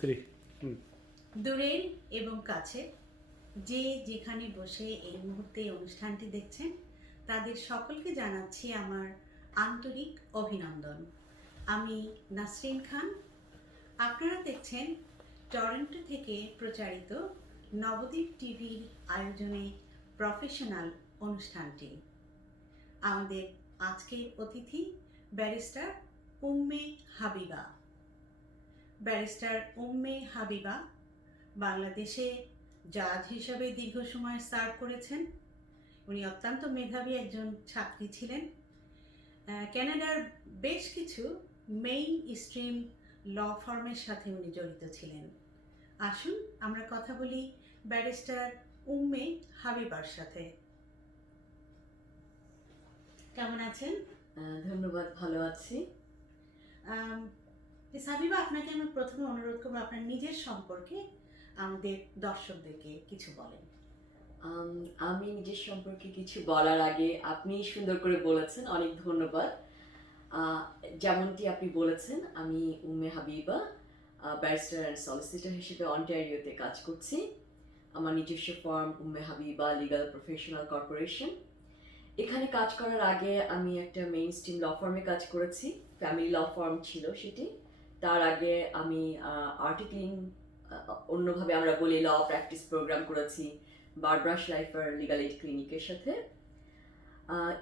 3 দূরের এবং কাছে যে যেখানে বসে এই মুহূর্তে অনুষ্ঠানটি দেখছেন তাদের সকলকে জানাচ্ছি আমার আন্তরিক অভিনন্দন। আমি নাসরিন খান। আপনারা দেখছেন টরন্টো থেকে প্রচারিত নবদ্বীপ টিভির আয়োজনে প্রফেশনাল অনুষ্ঠানটি। আমাদের আজকের অতিথি ব্যারিস্টার উম্মে হাবিবা। ব্যারিস্টার উম্মে হাবিবা বাংলাদেশে জাজ হিসাবে দীর্ঘ সময় সার্ভ করেছেন। উনি অত্যন্ত মেধাবী একজন ছাত্রী ছিলেন। কানাডার বেশ কিছু মেইন স্ট্রিম ল ফার্মের সাথে উনি জড়িত ছিলেন। আসুন আমরা কথা বলি ব্যারিস্টার উম্মে হাবিবার সাথে। কেমন আছেন? ধন্যবাদ, ভালো আছি। হাবিবা, আপনাকে আমি প্রথমে অনুরোধ করবো আপনার নিজের সম্পর্কে আমাদের দর্শকদেরকে কিছু বলেন। আমি নিজের সম্পর্কে কিছু বলার আগে আপনি সুন্দর করে বলেছেন, অনেক ধন্যবাদ। যেমনটি আপনি বলেছেন, আমি Umme Habiba barrister and solicitor হিসেবে অন্টারিওতে কাজ করছি। আমার নিজস্ব farm Umme Habiba legal professional corporation. এখানে কাজ করার আগে আমি একটা মেইন স্ট্রিম ল ফার্মে কাজ করেছি, ফ্যামিলি ল ফার্ম ছিল সেটি। তার আগে আমি আর্টিক্লিং, অন্যভাবে আমরা বলি ল প্র্যাকটিস প্রোগ্রাম করেছি বারব্রা শ্লাইফার লিগাল এইড ক্লিনিকের সাথে।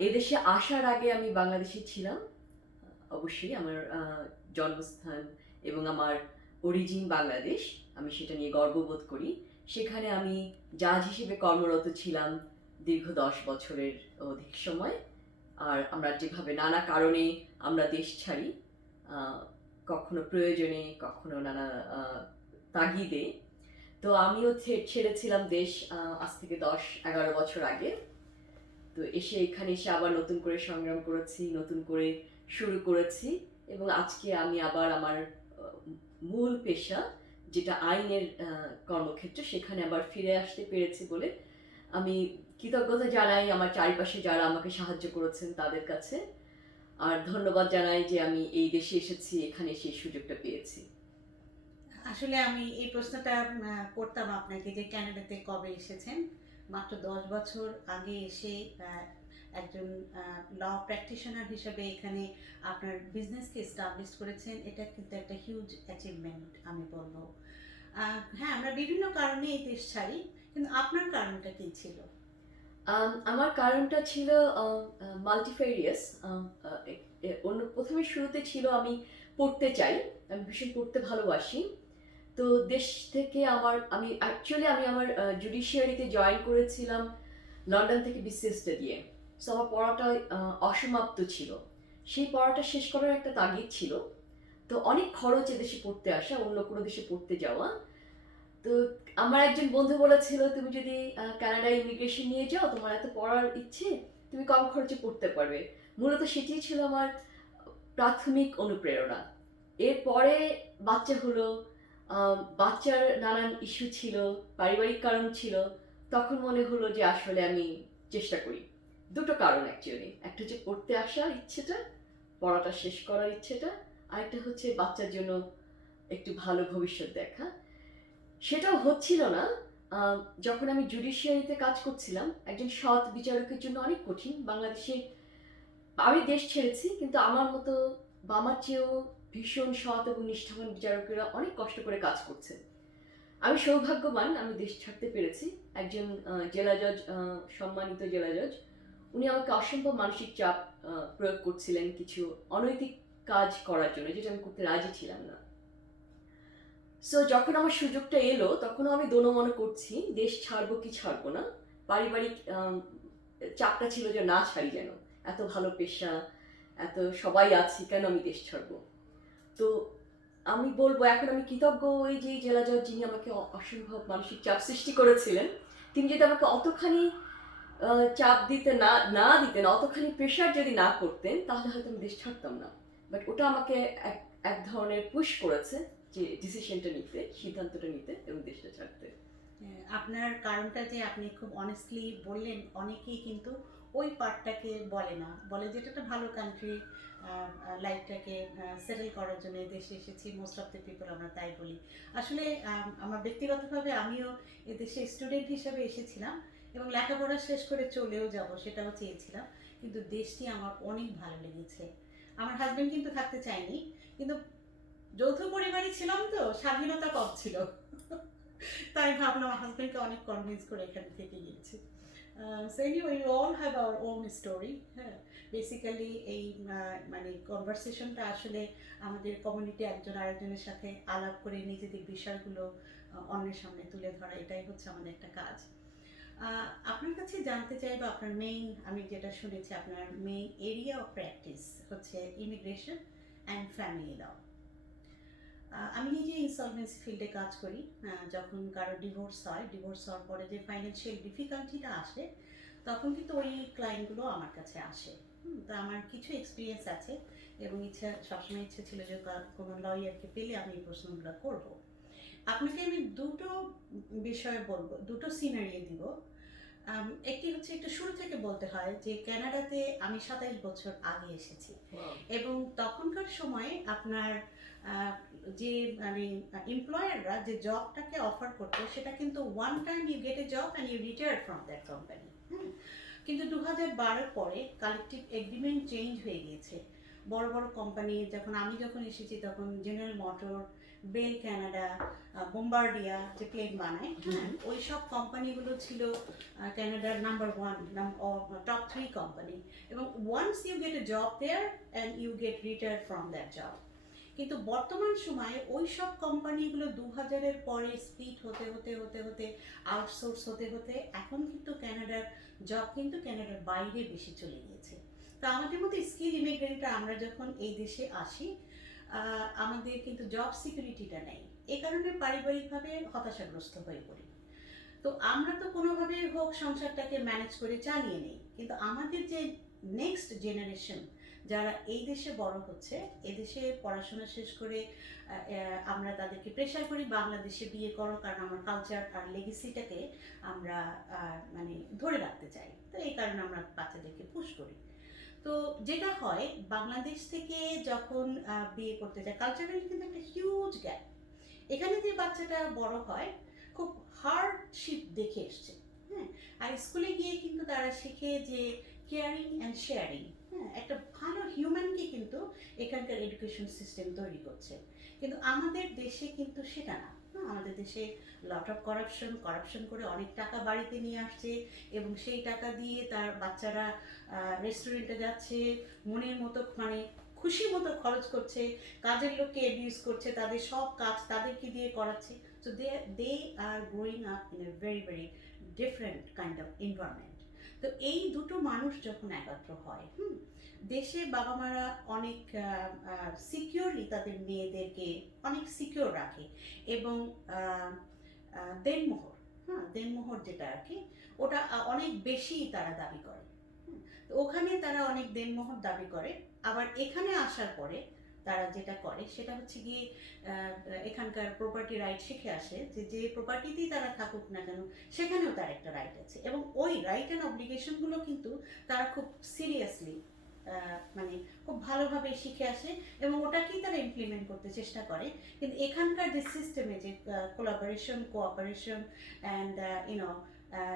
এদেশে আসার আগে আমি বাংলাদেশে ছিলাম। অবশ্যই আমার জন্মস্থান এবং আমার অরিজিন বাংলাদেশ, আমি সেটা নিয়ে গর্ববোধ করি। সেখানে আমি জাজ হিসেবে কর্মরত ছিলাম দীর্ঘ 10 বছরের অধিক সময়। আর আমরা যেভাবে নানা কারণে আমরা দেশ ছাড়ি, কখনো প্রয়োজনে, কখনো নানা তাগিদে, তো আমিও ছেড়েছিলাম দেশ আজ থেকে 10-11 বছর আগে। তো এখানে এসে আবার নতুন করে সংগ্রাম করেছি, নতুন করে শুরু করেছি, এবং আজকে আমি আবার আমার মূল পেশা যেটা আইনের কর্মক্ষেত্র, সেখানে আবার ফিরে আসতে পেরেছি বলে আমি কৃতজ্ঞতা জানাই আমার চারিপাশে যারা আমাকে সাহায্য করেছেন তাদের কাছে। আর ধন্যবাদ জানাই যে আমি এই দেশে এসেছি, এখানে সেই সুযোগটা পেয়েছি। আসলে আমি এই প্রশ্নটা করতাম আপনাকে যে ক্যানাডাতে কবে এসেছেন। মাত্র 10 বছর আগে এসে একজন ল প্র্যাকটিশনার হিসেবে এখানে আপনার বিজনেসকে এস্টাবলিশ করেছেন। এটা কিন্তু একটা হিউজ অ্যাচিভমেন্ট আমি বলবো। হ্যাঁ, আমরা বিভিন্ন কারণে এই দেশ ছাড়ি, কিন্তু আপনার কারণটা কি ছিল? আমার কারণটা ছিল মাল্টিফেরিয়াস। প্রথমে শুরুতে ছিল আমি পড়তে চাই, আমি ভীষণ পড়তে ভালোবাসি। তো দেশ থেকে আমি আমার জুডিশিয়ারিতে জয়েন করেছিলাম লন্ডন থেকে বিসিএসটা দিয়ে। সো আমার পড়াটা অসমাপ্ত ছিল। সেই পড়াটা শেষ করার একটা তাগিদ ছিল। তো অনেক খরচ এদেশে পড়তে আসা, অন্য কোনো দেশে পড়তে যাওয়া। তো আমার একজন বন্ধু বলেছিল, তুমি যদি কানাডায় ইমিগ্রেশন নিয়ে যাও, তোমার এত পড়ার ইচ্ছে, তুমি কম খরচে পড়তে পারবে। মূলত সেটিই ছিল আমার প্রাথমিক অনুপ্রেরণা। এরপরে বাচ্চা হলো, বাচ্চার নানান ইস্যু ছিল, পারিবারিক কারণ ছিল। তখন মনে হলো যে আসলে আমি চেষ্টা করি। দুটো কারণ অ্যাকচুয়ালি, একটা হচ্ছে পড়তে আসার ইচ্ছেটা, পড়াটা শেষ করার ইচ্ছেটা, আরেকটা হচ্ছে বাচ্চার জন্য একটু ভালো ভবিষ্যৎ দেখা। সেটাও হচ্ছিল না। যখন আমি জুডিশিয়ারিতে কাজ করছিলাম, একজন সৎ বিচারকের জন্য অনেক কঠিন। বাংলাদেশে আমি দেশ ছেড়েছি, কিন্তু আমার মতো বা আমার চেয়েও ভীষণ সৎ এবং নিষ্ঠাবান বিচারকেরা অনেক কষ্ট করে কাজ করছে। আমি সৌভাগ্যবান, আমি দেশ ছাড়তে পেরেছি। একজন জেলা জজ, সম্মানিত জেলা জজ, উনি আমাকে অসম্ভব মানসিক চাপ প্রয়োগ করছিলেন কিছু অনৈতিক কাজ করার জন্য, যেটা আমি করতে রাজি ছিলাম না। সো যখন আমার সুযোগটা এলো, তখনও আমি দোনো-মনো করছি দেশ ছাড়বো কি ছাড়বো না। পারিবারিক চাপটা ছিল যে না ছাড়ি, যেন এত ভালো পেশা, এত সবাই আছি, কেন আমি দেশ ছাড়বো। তো আমি বলবো এখন আমি কৃতজ্ঞ ওই যে জেলা জজ, যিনি আমাকে অসম্ভব মানসিক চাপ সৃষ্টি করেছিলেন। তিনি যদি আমাকে অতখানি চাপ দিতেন, অতখানি প্রেশার যদি না করতেন, তাহলে হয়তো আমি দেশ ছাড়তাম না। বাট ওটা আমাকে এক ধরনের পুশ করেছে যে ডিসিশনটা নিতে, সিদ্ধান্তটা নিতে এবং দেশটা ছাড়তে। আপনার কারণটা যে আপনি খুব অনেস্টলি বললেন, অনেকেই কিন্তু ওই পার্টটাকে বলে না, বলে যে এটা একটা ভালো কান্ট্রি, লাইফটাকে সেটেল করার জন্য এই দেশে এসেছি, মোস্ট অফ দ্য পিপল আমরা তাই বলি। আসলে আমার ব্যক্তিগতভাবে আমিও এদেশে স্টুডেন্ট হিসেবে এসেছিলাম এবং লেখাপড়া শেষ করে চলেও যাব সেটাও চেয়েছিলাম, কিন্তু দেশটি আমার অনেক ভালো লেগেছে। আমার হাজবেন্ড কিন্তু থাকতে চায়নি, কিন্তু যৌথ পরিবারই ছিলাম তো, স্বাধীনতা কম ছিল, তাই ভাবলাম হাজবেন্ডকে অনেক কনভিন্স করে এখানে থেকে গিয়েছি। So anyway we all have our own story. হ্যাঁ, বেসিক্যালি এই মানে কনভারসেশনটা আসলে আমাদের কমিউনিটি একজন আরেকজনের সাথে আলাপ করে নিজেদের বিষয়গুলো অন্যের সামনে তুলে ধরা, এটাই হচ্ছে আমাদের একটা কাজ। আপনার কাছে জানতে চাইবো আপনার মেইন, আমি যেটা শুনেছি আপনার মেইন এরিয়া অফ প্র্যাকটিস হচ্ছে ইমিগ্রেশন অ্যান্ড ফ্যামিলি ল। আমি নিজে ইনসলভেন্সি ফিল্ডে কাজ করি। যখন কারো ডিভোর্স হয়, ডিভোর্স হওয়ার পরে যে ফাইন্যান্সিয়াল ডিফিকাল্টিটা আসে, তখন কিন্তু ওই ক্লায়েন্টগুলো আমার কাছে আসে। তো আমার কিছু এক্সপিরিয়েন্স আছে এবং সবসময় ইচ্ছে ছিল যে কোনো লয়ারকে পেলে আমি এই প্রশ্নগুলো করব। আপনাকে আমি দুটো বিষয়ে বলবো, দুটো সিনারিও দিব। একটি হচ্ছে একটু শুরু থেকে বলতে হয় যে কানাডাতে আমি 27 বছর আগে এসেছি এবং তখনকার সময়ে আপনার যে মানে এমপ্লয়াররা যে জবটাকে অফার করতো সেটা কিন্তু one time you get a job and you retire from that company. কিন্তু 2012 পরে কালেকটিভ এগ্রিমেন্ট চেঞ্জ হয়ে গিয়েছে। বড় বড় কোম্পানি, আমি যখন এসেছি তখন General Motor, Bell Canada, Bombardier যে প্লেন বানায়, ওই সব কোম্পানিগুলো ছিল কানাডার নাম্বার ওয়ান টপ 3 কোম্পানি, এবং once you get a job there and you get retire from that job. কিন্তু বর্তমান সময়ে ওই সব কোম্পানিগুলো 2000-এর পরে স্প্লিট হতে হতে হতে হতে আউটসোর্স হতে হতে এখন কিন্তু কানাডার জব কিন্তু কানাডার বাইরে বেশি চলে গিয়েছে। তো আমাদের মতো স্কিল ইমিগ্রেন্টরা আমরা যখন এই দেশে আসি, আমাদের কিন্তু জব সিকিউরিটিটা নেই, এ কারণে পারিবারিকভাবে হতাশাগ্রস্ত হয়ে পড়ি। তো আমরা তো কোনোভাবে হোক সংসারটাকে ম্যানেজ করে চালিয়ে নেই, কিন্তু আমাদের যে নেক্সট জেনারেশন যারা এই দেশে বড় হচ্ছে, এদেশে পড়াশোনা শেষ করে আমরা তাদেরকে প্রেশার করি বাংলাদেশে বিয়ে করো, কারণ আমার কালচার আর লেগেসিটাকে আমরা মানে ধরে রাখতে চাই। তো এই কারণে আমরা বাচ্চাদেরকে পুশ করি। তো যেটা হয়, বাংলাদেশ থেকে যখন বিয়ে করতে যায়, কালচারালি কিন্তু একটা হিউজ গ্যাপ। এখানে যে বাচ্চাটা বড় হয় খুব হার্ডশিপ দেখে এসছে, হ্যাঁ, আর স্কুলে গিয়ে কিন্তু তারা শিখে যে কেয়ারিং অ্যান্ড শেয়ারিং, হ্যাঁ, একটা ভালো হিউম্যানকে কিন্তু এখানকার এডুকেশন সিস্টেম তৈরি করছে। কিন্তু আমাদের দেশে কিন্তু সেটা না। আমাদের দেশে লট অফ করাপশন করে অনেক টাকা বাড়িতে নিয়ে আসছে এবং সেই টাকা দিয়ে তার বাচ্চারা রেস্টুরেন্টে যাচ্ছে, মনের মতো মানে খুশি মতো খরচ করছে, কাজের লোককে অ্যাবিউজ করছে, তাদের সব কাজ তাদেরকে দিয়ে করাচ্ছে। So they are growing up in a very very different kind of environment. তো এই দুটো মানুষ যখন একত্র হয়, দেশে বাবা মারা অনেক সিকিউরলি তাদের মেয়েদেরকে অনেক সিকিউর রাখে এবং দেনমোহর, দেনমোহর যেটা আর কি, ওটা অনেক বেশি তারা দাবি করে। তো ওখানে তারা অনেক দেনমোহর দাবি করে, আবার এখানে আসার পরে তারা যেটা করে সেটা হচ্ছে গিয়ে এখানকার প্রপার্টি রাইট শিখে আসে, যে প্রপার্টিতেই তারা থাকুক না কেন সেখানেও তার একটা রাইট আছে, এবং ওই রাইট অ্যান্ড অব্লিগেশনগুলো কিন্তু তারা খুব সিরিয়াসলি মানে খুব ভালোভাবে শিখে আসে এবং ওটাকেই তারা ইমপ্লিমেন্ট করতে চেষ্টা করে। কিন্তু এখানকার যে সিস্টেমে যে collaboration, cooperation and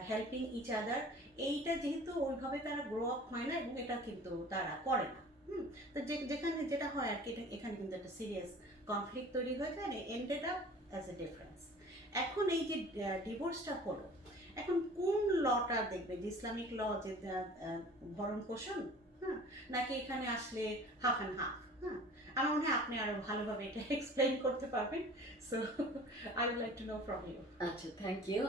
helping each other, এইটা যেহেতু ওইভাবে তারা গ্রো আপ হয় না এবং এটা কিন্তু তারা করে না। তো যেখানে যেটা হয় আর কি, এখানে কিন্তু একটা সিরিয়াস কনফ্লিক্ট তৈরি হয়ে যায়, ended up as a difference. এখন এই যে ডিভোর্সটা হলো, এখন কোন লটা দেখবে, যে ইসলামিক ল যে ভরণ পোষণ, নাকি এখানে আসলে হাফ অ্যান্ড হাফ? আমার মনে হয় আপনি আরো ভালোভাবে এটা এক্সপ্লেইন করতে পারবেন, so I would like to know from you. আচ্ছা, থ্যাংক ইউ।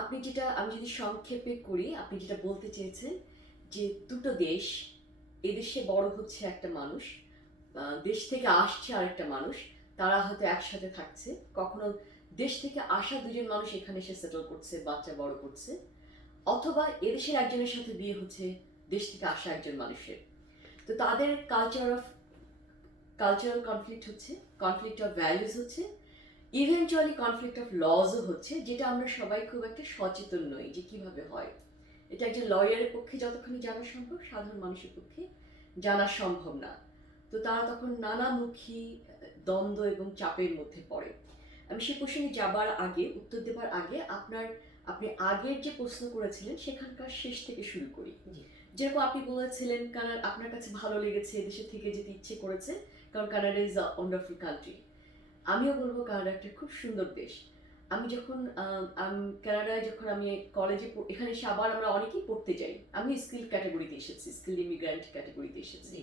আপনি যেটা, আমি যদি সংক্ষেপে করি, আপনি যেটা বলতে চেয়েছেন যে দুটো দেশ, এদেশে বড় হচ্ছে একটা মানুষ, দেশ থেকে আসছে আরেকটা মানুষ, তারা হয়তো একসাথে থাকছে, কখনো দেশ থেকে আসা দুজন মানুষ এখানে এসে সেটেল করছে, বাচ্চা বড় করছে, অথবা এদেশের একজনের সাথে বিয়ে হচ্ছে দেশ থেকে আসা একজন মানুষের। তো তাদের কালচারাল কনফ্লিক্ট হচ্ছে, কনফ্লিক্ট অফ ভ্যালুজ হচ্ছে, ইভেনচুয়ালি কনফ্লিক্ট অফ লজও হচ্ছে, যেটা আমরা সবাই খুব একটা সচেতন নই যে কিভাবে হয়। এটা একজন লয়ারের পক্ষে যতখানি জানা সম্ভব সাধারণ মানুষের পক্ষে জানা সম্ভব না। তো তারা তখন নানামুখী দ্বন্দ্ব এবং চাপের মধ্যে পড়ে। আমি সে প্রশ্নে যাবার আগে, উত্তর দেবার আগে আপনি আগের যে প্রশ্ন করেছিলেন সেখানকার শেষ থেকে শুরু করি। যেরকম আপনি বলেছিলেন কারণ আপনার কাছে ভালো লেগেছে, দেশে থেকে যেতে ইচ্ছে করেছে, কারণ Canada is a wonderful country. আমিও বলবো কানাডা একটা খুব সুন্দর দেশ। আমি যখন কানাডায় যখন আমি কলেজে এখানে এসে আবার আমরা অনেকেই পড়তে যাই। আমি স্কিল ক্যাটাগরিতে এসেছি, স্কিল ইমিগ্র্যান্ট ক্যাটাগরিতে এসেছি।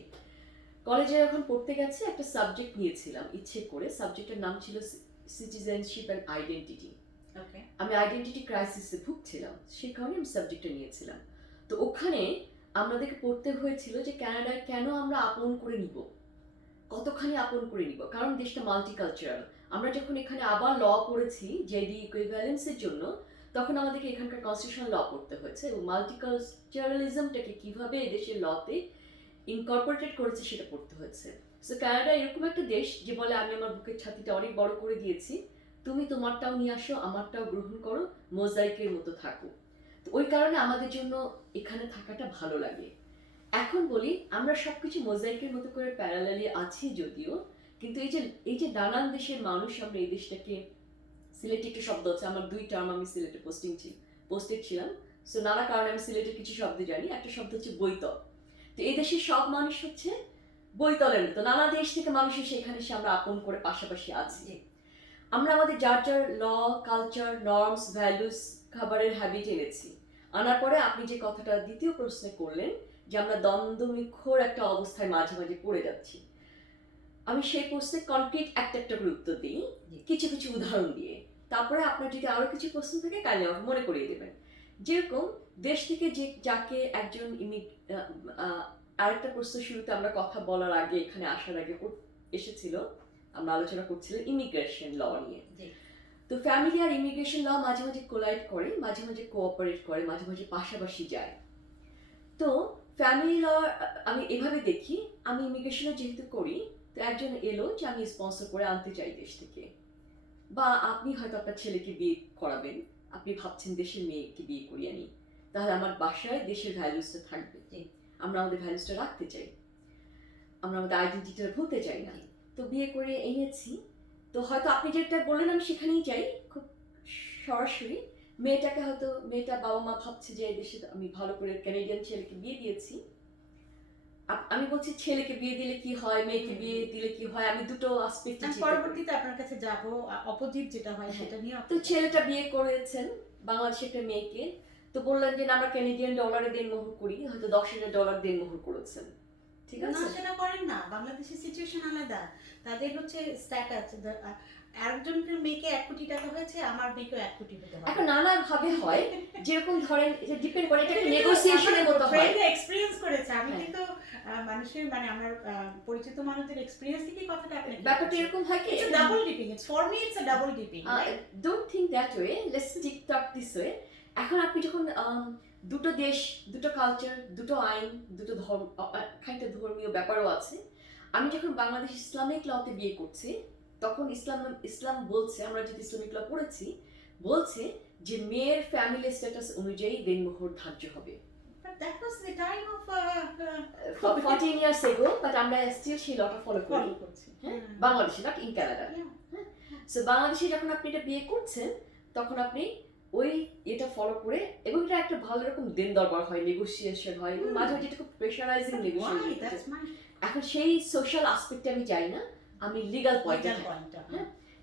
কলেজে যখন পড়তে গেছি একটা সাবজেক্ট নিয়েছিলাম ইচ্ছে করে, সাবজেক্টের নাম ছিল সিটিজেনশিপ অ্যান্ড আইডেন্টিটি। আমি আইডেন্টিটি ক্রাইসিসে ভুগছিলাম, সেই কারণে আমি সাবজেক্টটা নিয়েছিলাম। তো ওখানে আমাদেরকে পড়তে হয়েছিল যে কানাডায় কেন আমরা আপন করে নিব, কতখানি আপন করে নিব, কারণ দেশটা মাল্টিকালচারাল। আমরা যখন এখানে আবার ল পড়েছি জেডি ইকুইভ্যালেন্সের জন্য, তখন আমাদেরকে এখানকার কনস্টিটিউশনাল ল পড়তে হয়েছে এবং মাল্টিকালচারালিজমটাকে কিভাবে দেশের লতে ইনকর্পোরেটেড করেছে সেটা পড়তে হয়েছে। সো কানাডা এরকম একটা দেশ যে বলে আমি আমার বুকের ছাতিটা অনেক বড় করে দিয়েছি, তুমি তোমারটাও নিয়ে আসো, আমারটাও গ্রহণ করো, মোজাইকের মতো থাকো। তো ওই কারণে আমাদের জন্য এখানে থাকাটা ভালো লাগে। এখন বলি আমরা সবকিছু মোজাইকের মতো করে প্যারালালি আছি যদিও, কিন্তু এই যে নানান দেশের মানুষ, আমরা এই দেশটাকে, সিলেটে একটা শব্দ আছে, আমার 2 টার্ম আমি সিলেটে পোস্টেড ছিলাম, সো নানা কারণে আমি সিলেটের কিছু শব্দ জানি। একটা শব্দ হচ্ছে বৈতল। তো এই দেশের সব মানুষ হচ্ছে বৈতলের মতো, নানা দেশ থেকে মানুষ এসে এখানে এসে আমরা আপন করে পাশাপাশি আছি। আমরা আমাদের যার যার ল, কালচার, নর্মস, ভ্যালুস, খাবারের হ্যাবিট এনেছি। আনার পরে আপনি যে কথাটা দ্বিতীয় প্রশ্নে করলেন যে আমরা দ্বন্দ্বমুখর একটা অবস্থায় মাঝে মাঝে পড়ে যাচ্ছি, আমি সেই প্রশ্নে কনক্রিট একটা করে উত্তর দিই কিছু কিছু উদাহরণ দিয়ে। তারপরে আপনার যদি আরো কিছু প্রশ্ন থাকে কাইন্ডলি আমাকে মনে করিয়ে দেবেন। যেরকম দেশ থেকে যাকে একজন আরেকটা প্রশ্ন শুরুতে আমরা কথা বলার আগে, এখানে আসার আগে এসেছিল, আমরা আলোচনা করছিলাম ইমিগ্রেশন ল নিয়ে। তো ফ্যামিলি আর ইমিগ্রেশন ল মাঝে মাঝে কোলাইড করে, মাঝে মাঝে কোঅপারেট করে, মাঝে মাঝে পাশাপাশি যায়। তো ফ্যামিলি ল আমি এভাবে দেখি, আমি ইমিগ্রেশনে যেহেতু করি, তো একজন এলো যে আমি স্পন্সর করে আনতে চাই দেশ থেকে, বা আপনি হয়তো আপনার ছেলেকে বিয়ে করাবেন, আপনি ভাবছেন দেশের মেয়েকে বিয়ে করিয়ে আনি, তাহলে আমার বাসায় দেশের ভ্যালুসটা থাকবে, আমরা আমাদের ভ্যালুসটা রাখতে চাই, আমরা আমাদের আইডেন্টিটিটা ভুলতে চাই না। তো বিয়ে করে এনেছি, তো হয়তো আপনি যেটা বললেন আমি সেখানেই যাই খুব সরাসরি। মেয়েটা বাবা মা ভাবছে যে এই দেশে আমি ভালো করে ক্যানাডিয়ান ছেলেকে বিয়ে দিয়েছি। আমি বলছি ছেলেকে বিয়ে দিলে কি হয়, মেয়েকে বিয়ে দিলে কি হয়, আমি দুটো অ্যাসপেক্ট পরবর্তীতে আপনার কাছে যাব, অপোজিট যেটা হয় সেটা নিয়ে। তো ছেলেটা বিয়ে করেছেন বাংলাদেশের একটা মেয়েকে, তো বললেন যে আমরা ক্যানাডিয়ান ডলারে দেনমোহর করি, হয়তো $10,000 দেনমোহর করেছেন, ঠিক আছে? না, সেটা করেন না, বাংলাদেশের সিচুয়েশন আলাদা, তাদের হচ্ছে স্ট্যাটাস। একজনের মেয়েকে 1 কোটি টাকা হয়েছে, আমার মেয়েকেও 1 কোটি হতে হবে। এখন নানা ভাবে হয়, যেরকম ধরেন এটা ডিপেন্ড করে, এটা একটা নেগোসিয়েশনের মতো হয়। এক্সপেরিয়েন্স করেছে, আমি কিন্তু মানুষের মানে আমার পরিচিত মানুষদের এক্সপেরিয়েন্স থেকে কথাটা আপনাকে ব্যাপারটা এরকম হয় কি, it's a double dipping, it's for me it's a double dipping. Don't think that way, let's tick talk this way. এখন আপনি যখন দুটো দেশ, দুটো কালচার, দুটো আইন, দুটো ধর্ম, খানিকটা ধর্মীয় ব্যাপারও আছে। আমি যখন বাংলাদেশ ইসলামিক লতে বিয়ে করছি, তখন ইসলাম বলছে, আমরা যদি ইসলামিক ল পড়েছি, বলছে যে মেয়ের ফ্যামিলি স্ট্যাটাস অনুযায়ী দেনমোহর ধার্য হবে। But that was the time of 14 years ago, but আমরা স্টিল সেই লটা ফলো করি বাংলাদেশে, নট ইন কানাডা। সো বাংলাদেশে যখন আপনি এটা বিয়ে করছেন, তখন আপনি ওই এটা ফলো করে, এবং এটা একটা ভালো রকম দিন দরবার হয়, নেগোসিয়েশন হয়, এবং মাঝে মাঝে এটা খুব প্রেশারাইজিং নেগোসিয়েশন। এখন সেই সোশ্যাল আসপেক্টে আমি যাই না, আমি লিগ্যাল পয়েন্টে।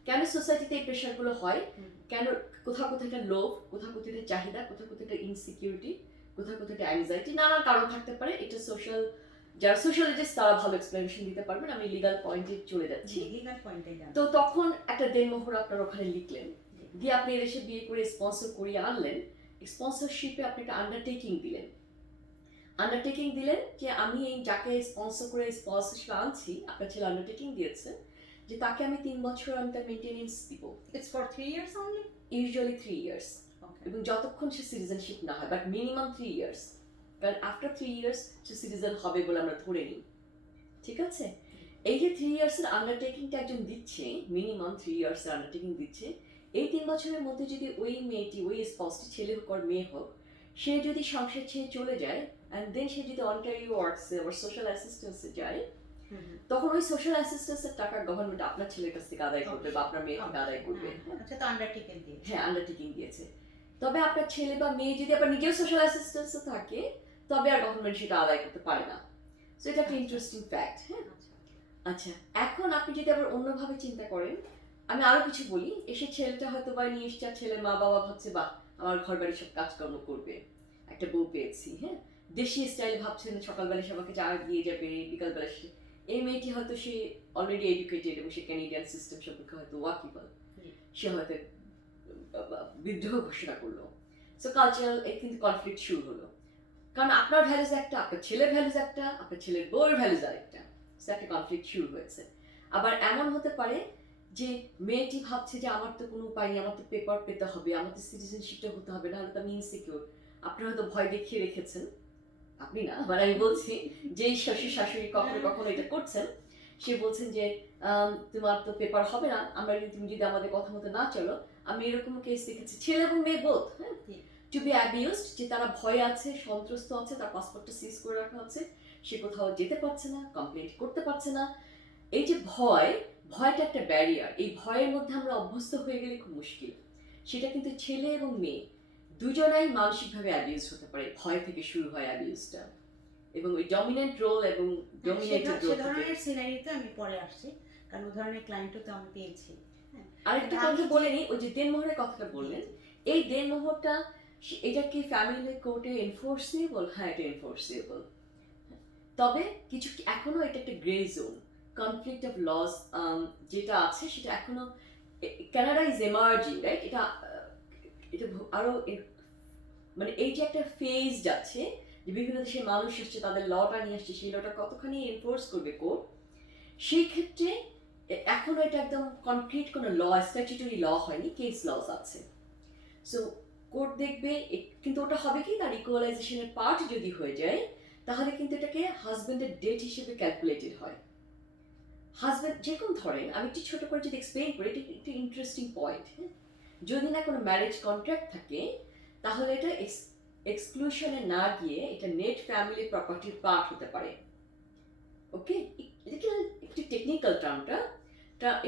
কেন সোসাইটিতে এই প্রেশারগুলো হয়, কেন কোথাও কোথাও একটা লোভ, কোথাও কোথাও একটা চাহিদা, কোথাও কোথাও একটা ইনসিকিউরিটি, কোথাও কোথাও একটা অ্যাংজাইটি, নানান কারণ থাকতে পারে। এটা সোশ্যাল, যারা সোশ্যালজিস্ট তারা ভালো এক্সপ্লেনেশন দিতে পারবেন, আমি লিগ্যাল পয়েন্টে চলে যাচ্ছি। তো তখন একটা দেনমোহর আপনার ওখানে লিখলেন, দিয়ে আপনি এসে বিয়ে করে স্পন্সর করিয়ে আনলেন, স্পন্সরশিপে আপনি একটা আন্ডারটেকিং দিলেন যে আমি এই যাকে স্পন্সর করে স্পন্সরশিপ আনছি, আপনার ছেলে আন্ডারটেকিং দিয়েছে যে তাকে আমি 3 বছর আমি তার মেইনটেনেন্স দিব। It's for 3 years only? Usually 3 years. এবং যতক্ষণ সে সিটিজেনশিপ না হয়, বাট মিনিমাম 3 years, কারণ আফটার 3 years সে সিটিজেন হবে বলে আমরা ধরে নিই, ঠিক আছে? এই যে 3 years এর আন্ডারটেকিংটা একজন দিচ্ছে, মিনিমাম 3 years এর আন্ডারটেকিং দিচ্ছে, এই 3 বছরের মধ্যে যদি ওই মেয়েটি, ওই স্পন্সটি, ছেলে হোক আর মেয়ে হোক, সে যদি সংসার ছেড়ে চলে যায় অ্যান্ড দেন সে যদি অনটারি ওয়ার্কসে আবার সোশ্যাল অ্যাসিস্ট্যান্সে যায়, তখন ওই সোশ্যাল অ্যাসিস্ট্যান্সের টাকা গভর্নমেন্ট আপনার ছেলের কাছ থেকে আদায় করবে বা আপনার মেয়ে থেকে আদায় করবে। আচ্ছা, তো আন্ডারটেকিং দিয়ে, হ্যাঁ, আন্ডারটেকিং দিয়েছে। তবে আপনার ছেলে বা মেয়ে যদি আবার নিজেও সোশ্যাল অ্যাসিস্ট্যান্সে থাকে, তবে আর গভর্নমেন্ট সেটা আদায় করতে পারে না। সো এটা একটা ইন্টারেস্টিং ফ্যাক্ট। হ্যাঁ, আচ্ছা, এখন আপনি যদি আবার অন্যভাবে চিন্তা করেন, আমি আরো কিছু বলি। এসে ছেলেটা হয়তো বা নিয়ে এসছে, ছেলের মা বাবা ভাবছে বা আমার ঘর বাড়ি সব কাজকর্ম করবে, একটা বউ পেয়েছি। হ্যাঁ, দেশি স্টাইল ভাবছেন, সকালবেলা সবাইকে চা দিয়ে যাবে, বিকালবেলা সে, এই মেয়েটি হয়তো সে অলরেডি এডুকেটেড এবং সে ক্যানেডিয়ান সিস্টেম সম্পর্কে হয়তো ওয়াকিবল, সে হয়তো বিদ্রোহ ঘোষণা করলো। সো কালচারাল কিন্তু কনফ্লিক্ট শুরু হলো, কারণ আপনার ভ্যালুজ একটা, আপনার ছেলের ভ্যালুজ একটা, আপনার ছেলের বউয়ের ভ্যালুজ আরেকটা। একটা কনফ্লিক্ট শুরু হয়েছে। আবার এমন হতে পারে যে মেয়েটি ভাবছে যে আমার তো কোনো উপায় নেই, আমার তো পেপার পেতে হবে, আমার তো সিটিজেনশিপটা হতে হবে, নাহলে তো আমি ইনসিকিউর। আপনারা হয়তো ভয় দেখিয়ে রেখেছেন, আপনি না, মানে আমি বলছি যেই শ্বশুর শাশুড়ি কখনো কখনো এটা করছেন, সে বলছেন যে তোমার তো পেপার হবে না, আমরা তুমি যদি আমাদের কথা মতো না চলো। আমি এরকম কেস দেখেছি, ছেলে এবং মেয়ে বোথ, হ্যাঁ, টু বি অ্যাবিউজড, যে তারা ভয় আছে, সন্ত্রস্ত আছে, তার পাসপোর্টটা সিজ করে রাখা হচ্ছে, সে কোথাও যেতে পারছে না, কমপ্লেন করতে পারছে না। এই যে ভয়টা একটা ব্যারিয়ার, এই ভয়ের মধ্যে আমরা অভ্যস্ত হয়ে গেলে খুব মুশকিল। সেটা কিন্তু ছেলে এবং মেয়ে দুজনাই মানসিকভাবে অ্যাবিউজ হতে পারে, ভয় থেকে শুরু হয় অ্যাবিউজটা, এবং ওই ডমিনেন্ট রোল এবং ডমিনেটেড রোল থেকে। ধরনের সিনারিতে আমি পরে আসছি, কারণ ওই ধরনের ক্লায়েন্টও তো আমি পেয়েছি। আরেকটা কথা বলে নিই, ওই যে দেনমোহরের কথাটা বললেন, এই দেনমোহরটা এটা কি ফ্যামিলি কোর্টে এনফোর্সেবল? হ্যাঁ, এটা এনফোর্সেবল। তবে কিছু এখনো এটা একটা grey zone, conflict of laws যেটা আছে সেটা এখনো, কানাডা ইজ এমার্জিং, রাইট? এটা এটা আরো মানে এই যে একটা ফেজ যাচ্ছে, যে বিভিন্ন দেশের মানুষ আসছে, তাদের লটা নিয়ে আসছে, সেই লটা কতখানি এনফোর্স করবে কোর্ট, সেই ক্ষেত্রে এখনো এটা একদম কনক্রিট কোনো ল, স্ট্যাচুটরি ল হয়নি, কেস লস আছে। সো কোর্ট দেখবে, কিন্তু ওটা হবে কি, তার ইকুয়ালাইজেশনের পার্ট যদি হয়ে যায়, তাহলে কিন্তু এটাকে হাজব্যান্ডের ডেট হিসেবে ক্যালকুলেটেড হয়। হাজব্যান্ড যেরকম ধরেন, আমি একটু ছোট করে যদি এক্সপ্লেইন করি, এটা একটু ইন্টারেস্টিং পয়েন্ট। হ্যাঁ, যদি না কোনো ম্যারেজ কন্ট্রাক্ট থাকে, তাহলে এটা এক্সক্লুশনে না গিয়ে এটা নেট ফ্যামিলি প্রপার্টির পার্ট হতে পারে। ওকে, একটু টেকনিক্যাল টার্মটা,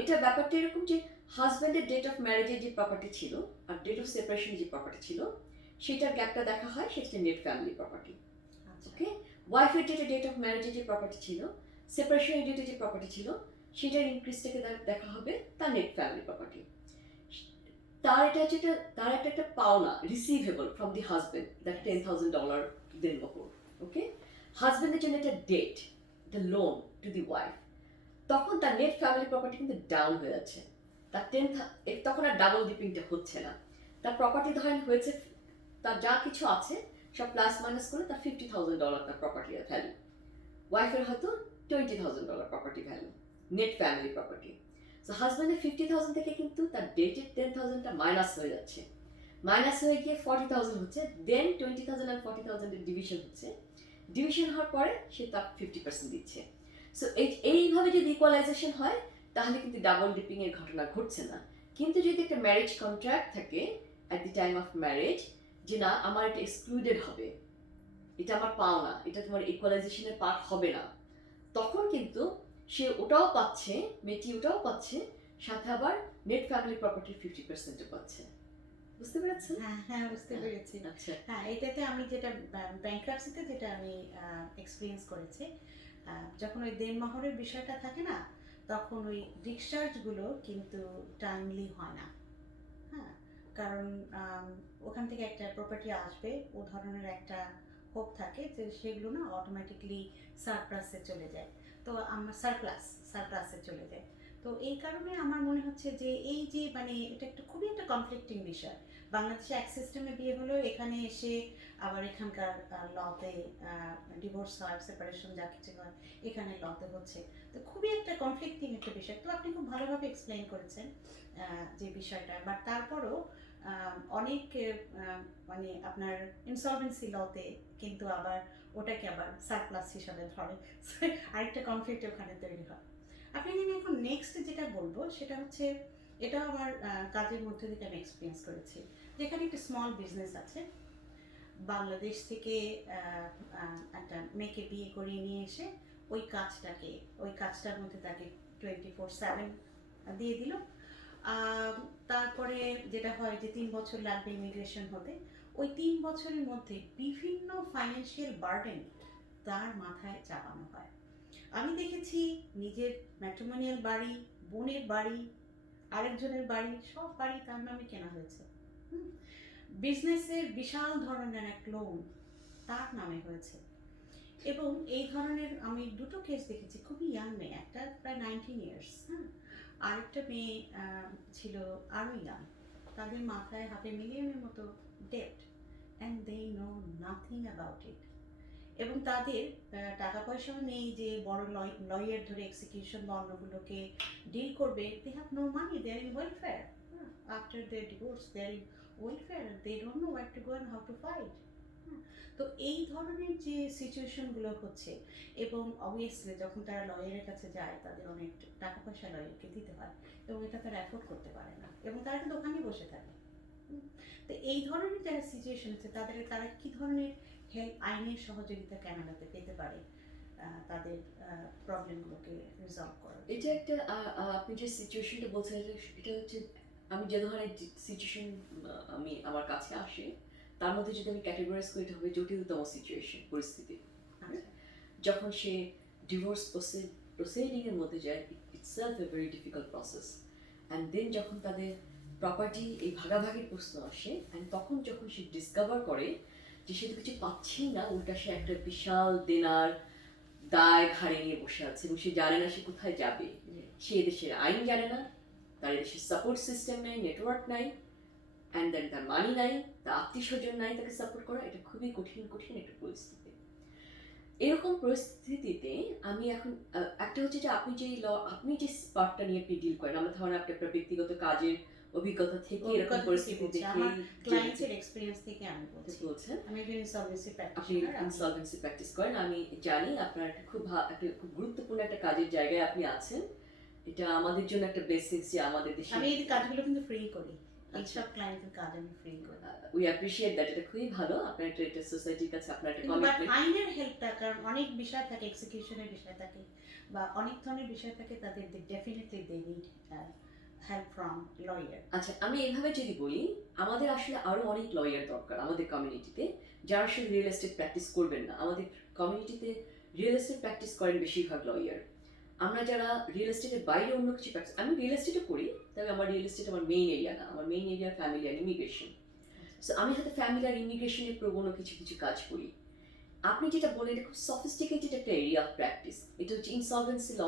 এটা ব্যাপারটা এরকম যে হাজব্যান্ডের ডেট অফ ম্যারেজের যে প্রপার্টি ছিল আর ডেট অফ সেপারেশনের যে প্রপার্টি ছিল, সেটার গ্যাপটা দেখা হয়, সেটা নেট ফ্যামিলি প্রপার্টি। ওকে, ওয়াইফের ডেট অফ ম্যারেজের যে প্রপার্টি ছিল, সেপারেশনের ডেটে যে প্রপার্টি ছিল, সেটার ইনক্রিজটাকে দেখা হবে তার নেট ফ্যামিলি প্রপার্টি। তার এটা যেটা, তার একটা পাওনা receivable from the husband, that $10,000 দেনমোহর। ওকে, হাজব্যান্ডের জন্য একটা debt, the loan to the wife, তখন তার নেট ফ্যামিলি প্রপার্টি কিন্তু ডাউন হয়ে যাচ্ছে। তার তখন আর ডাবল ডিপিংটা হচ্ছে না। তার প্রপার্টি ধরেন হয়েছে, তার যা কিছু আছে সব প্লাস মাইনাস করে তার $50,000 তার প্রপার্টি ভ্যালু, ওয়াইফের হয়তো $20,000 property value, net family property. So হাজব্যান্ডের 50,000 থেকে কিন্তু তার ডেটের 10,000টা মাইনাস হয়ে যাচ্ছে, মাইনাস হয়ে গিয়ে 40,000 হচ্ছে, দেন 20,000 আর 40,000 এর ডিভিশন হচ্ছে, ডিভিশন হওয়ার পরে সে তার 50% দিচ্ছে। সো এইভাবে যদি ইকুয়ালাইজেশন হয়, তাহলে কিন্তু ডাবল ডিপিং এর ঘটনা ঘটছে না। কিন্তু যদি একটা ম্যারেজ কন্ট্রাক্ট থাকে at the time of marriage, যে না আমার এটা এক্সক্লুডেড হবে, এটা আমার পাওনা, এটা তোমার ইকুয়ালাইজেশনের পার্ট হবে না, তখন কিন্তু সে ওটাও পাচ্ছে, মেয়েটি ওটাও পাচ্ছে, সাথে আবার নেট ফ্যামিলি প্রপার্টির 50%ও পাচ্ছে। বুঝতে পেরেছেন? হ্যাঁ, বুঝতে পেরেছি। আচ্ছা, হ্যাঁ, এটাতে আমি যেটা ব্যাংক্রাপসিতে যেটা আমি এক্সপিরিয়েন্স করেছি, যখন ওই দেনমোহরের বিষয়টা থাকে না, তখন ওই ডিসচার্জগুলো কিন্তু টাইমলি হয় না। হ্যাঁ, কারণ ওখান থেকে একটা প্রপার্টি আসবে, ও ধরনের একটা হোপ থাকে যে সেগুলো না অটোমেটিকলি সারপ্লাসে চলে যায়। তো আমার সারপ্লাসে চলে যায়। তো এই কারণে আমার মনে হচ্ছে যে এই যে মানে এটা একটা খুবই একটা কনফ্লিক্টিং বিষয়। বাংলাদেশে এক সিস্টেমে বিয়ে হলেও এখানে এসে আবার এখানকার লতে ডিভোর্স হয়, সেপারেশন যা কিছু হয় এখানে লতে হচ্ছে। তো খুবই একটা কনফ্লিক্টিং একটা বিষয়। তো আপনি খুব ভালোভাবে এক্সপ্লেইন করেছেন যে বিষয়টা, বাট তারপরও অনেক মানে আপনার ইনসলভেন্সি লতে কিন্তু আবার ওটাকে আবার সারপ্লাস হিসাবে ধরে, আরেকটা কনফ্লিক্ট ওখানে তৈরি হয়। আপনি আমি এখন নেক্সট যেটা বলবো সেটা হচ্ছে, এটাও আমার কাজের মধ্যে থেকে আমি এক্সপিরিয়েন্স করেছি, যেখানে একটা স্মল বিজনেস আছে, বাংলাদেশ থেকে একটা মেয়েকে বিয়ে করিয়ে নিয়ে এসে ওই কাজটার মধ্যে তাকে 24/7 দিয়ে দিল। তারপরে যেটা হয় যে 3 বছর লাগবে ইমিগ্রেশন হতে, ওই 3 বছরের মধ্যে বিভিন্ন ফাইন্যান্সিয়াল বার্ডেন তার মাথায় চাপানো হয়। আমি দেখেছি নিজের ম্যাট্রিমোনিয়াল বাড়ি, বোনের বাড়ি, আরেকজনের বাড়ি, সব বাড়ি তার নামে কেনা হয়েছে। বিজনেসের বিশাল ধরনের এক লোন তার নামে হয়েছে। এবং এই ধরনের আমি দুটো কেস দেখেছি, খুবই ইয়াং মেয়ে, একটা প্রায় 19 ইয়ার্স, হ্যাঁ, আরেকটা মেয়ে ছিল আরও ইয়াং। তাদের মাথায় হাতে মিলিয়নের মতো debt, and they know nothing about it. এবং তাদের টাকা পয়সাও নেই যে বড় লয়ার ধরে এক্সিকিউশন বা অন্যগুলোকে ডিল করবে। They have no money, they are in welfare. After their divorce they are in welfare, they don't know where to go and how to fight. তো এই ধরনের যে সিচুয়েশনগুলো হচ্ছে, এবং অবভিয়াসলি যখন তারা লয়ারের কাছে যায় তাদের অনেক টাকা পয়সা লয়ারকে দিতে হয়, এবং এটা তারা অ্যাফোর্ড করতে পারে না, এবং তারা কিন্তু ওখানেই বসে থাকে। তো এই ধরনের যারা সিচুয়েশন আছে তারা কি ধরনের হেল্প, আইনের সহযোগিতা কানাডাতে পেতে পারে তাদের প্রবলেমগুলোকে রিজলভ করার? এটা একটা আপনি যে সিচুয়েশনটা বলছেন এটা হচ্ছে, আমি যে ধরনের সিচুয়েশন আমি আমার কাছে আসে তার মধ্যে যদি আমি ক্যাটেগরাইজ করি, এটা হবে জটিলতম পরিস্থিতি। যখন সে ডিভোর্স প্রসিডিং এর মধ্যে যায়, itself a very difficult process. And then যখন তাদের প্রপার্টি এই ভাগাভাগির প্রশ্ন আসে, অ্যান্ড তখন যখন সে ডিসকভার করে যে সে তো কিছু পাচ্ছেই না, উল্টা সে একটা বিশাল দেনার দায় ঘাড়ে নিয়ে বসে আছে, এবং সে জানে না সে কোথায় যাবে। সে এদেশের আইন জানে না, তার এদেশের সাপোর্ট সিস্টেম নাই, নেটওয়ার্ক নাই, অ্যান্ড দেন তার মানি নাই, তার আত্মীয় স্বজন নাই তাকে সাপোর্ট করা। এটা খুবই কঠিন একটা পরিস্থিতি। এরকম পরিস্থিতিতে আমি এখন একটা হচ্ছে যে আপনি যে পার্টটা নিয়ে আপনি ডিল করেন, আমার ধারণা আপনি আপনার ব্যক্তিগত কাজের অভিজ্ঞতা থেকে এরকম পরিস্থিতি দেখে ক্লায়েন্টের এক্সপেরিয়েন্স থেকে আমি বলছেন। আমি একজন ইনসলভেন্সি আপনি প্র্যাকটিশনার। ইনসলভেন্সি প্র্যাকটিস করেন, আমি জানি আপনার একটা খুব গুরুত্বপূর্ণ একটা কাজের জায়গায় আপনি আছেন। এটা আমাদের জন্য একটা ব্লেসিংস যে আমাদের দেশে আমি এই কাজগুলো কিন্তু ফ্রি করি, এইসব ক্লায়েন্টের কাজ আমি ফ্রি করি। We appreciate that. এটা খুবই ভালো, আপনার এটা সোসাইটির কাছে আপনার একটা বাট কমিটমেন্ট। আইনের হেল্পটা, কারণ অনেক বিষয় থাকে, এক্সিকিউশনের বিষয় থাকে বা অনেক ধরনের বিষয় থাকে, তাদের definitely they need help from lawyer. আচ্ছা, আমি এভাবে যদি বলি, আমাদের আসলে আরো অনেক লয়ার দরকার আমাদের কমিউনিটিতে, যারা শুধু রিয়েল এস্টেট প্র্যাকটিস করবেন না। আমাদের কমিউনিটিতে রিয়েল এস্টেট প্র্যাকটিস করেন বেশিরভাগ লয়ার। আমরা যারা রিয়েল এস্টেটের বাইরে অন্য কিছু প্র্যাকটিস, আমি রিয়েল এস্টেটও করি, তবে আমার রিয়েল এস্টেট আমার মেইন এরিয়া না। আমার মেইন এরিয়া ফ্যামিলি আর ইমিগ্রেশন। সো আমি সাথে ফ্যামিলি আর ইমিগ্রেশনের প্রবণ কিছু কাজ করি। আপনি যেটা বলেন এটা খুব সফিস্টিকেটেড একটা এরিয়া অফ প্র্যাকটিস। এটা হচ্ছে ইনসলভেন্সি ল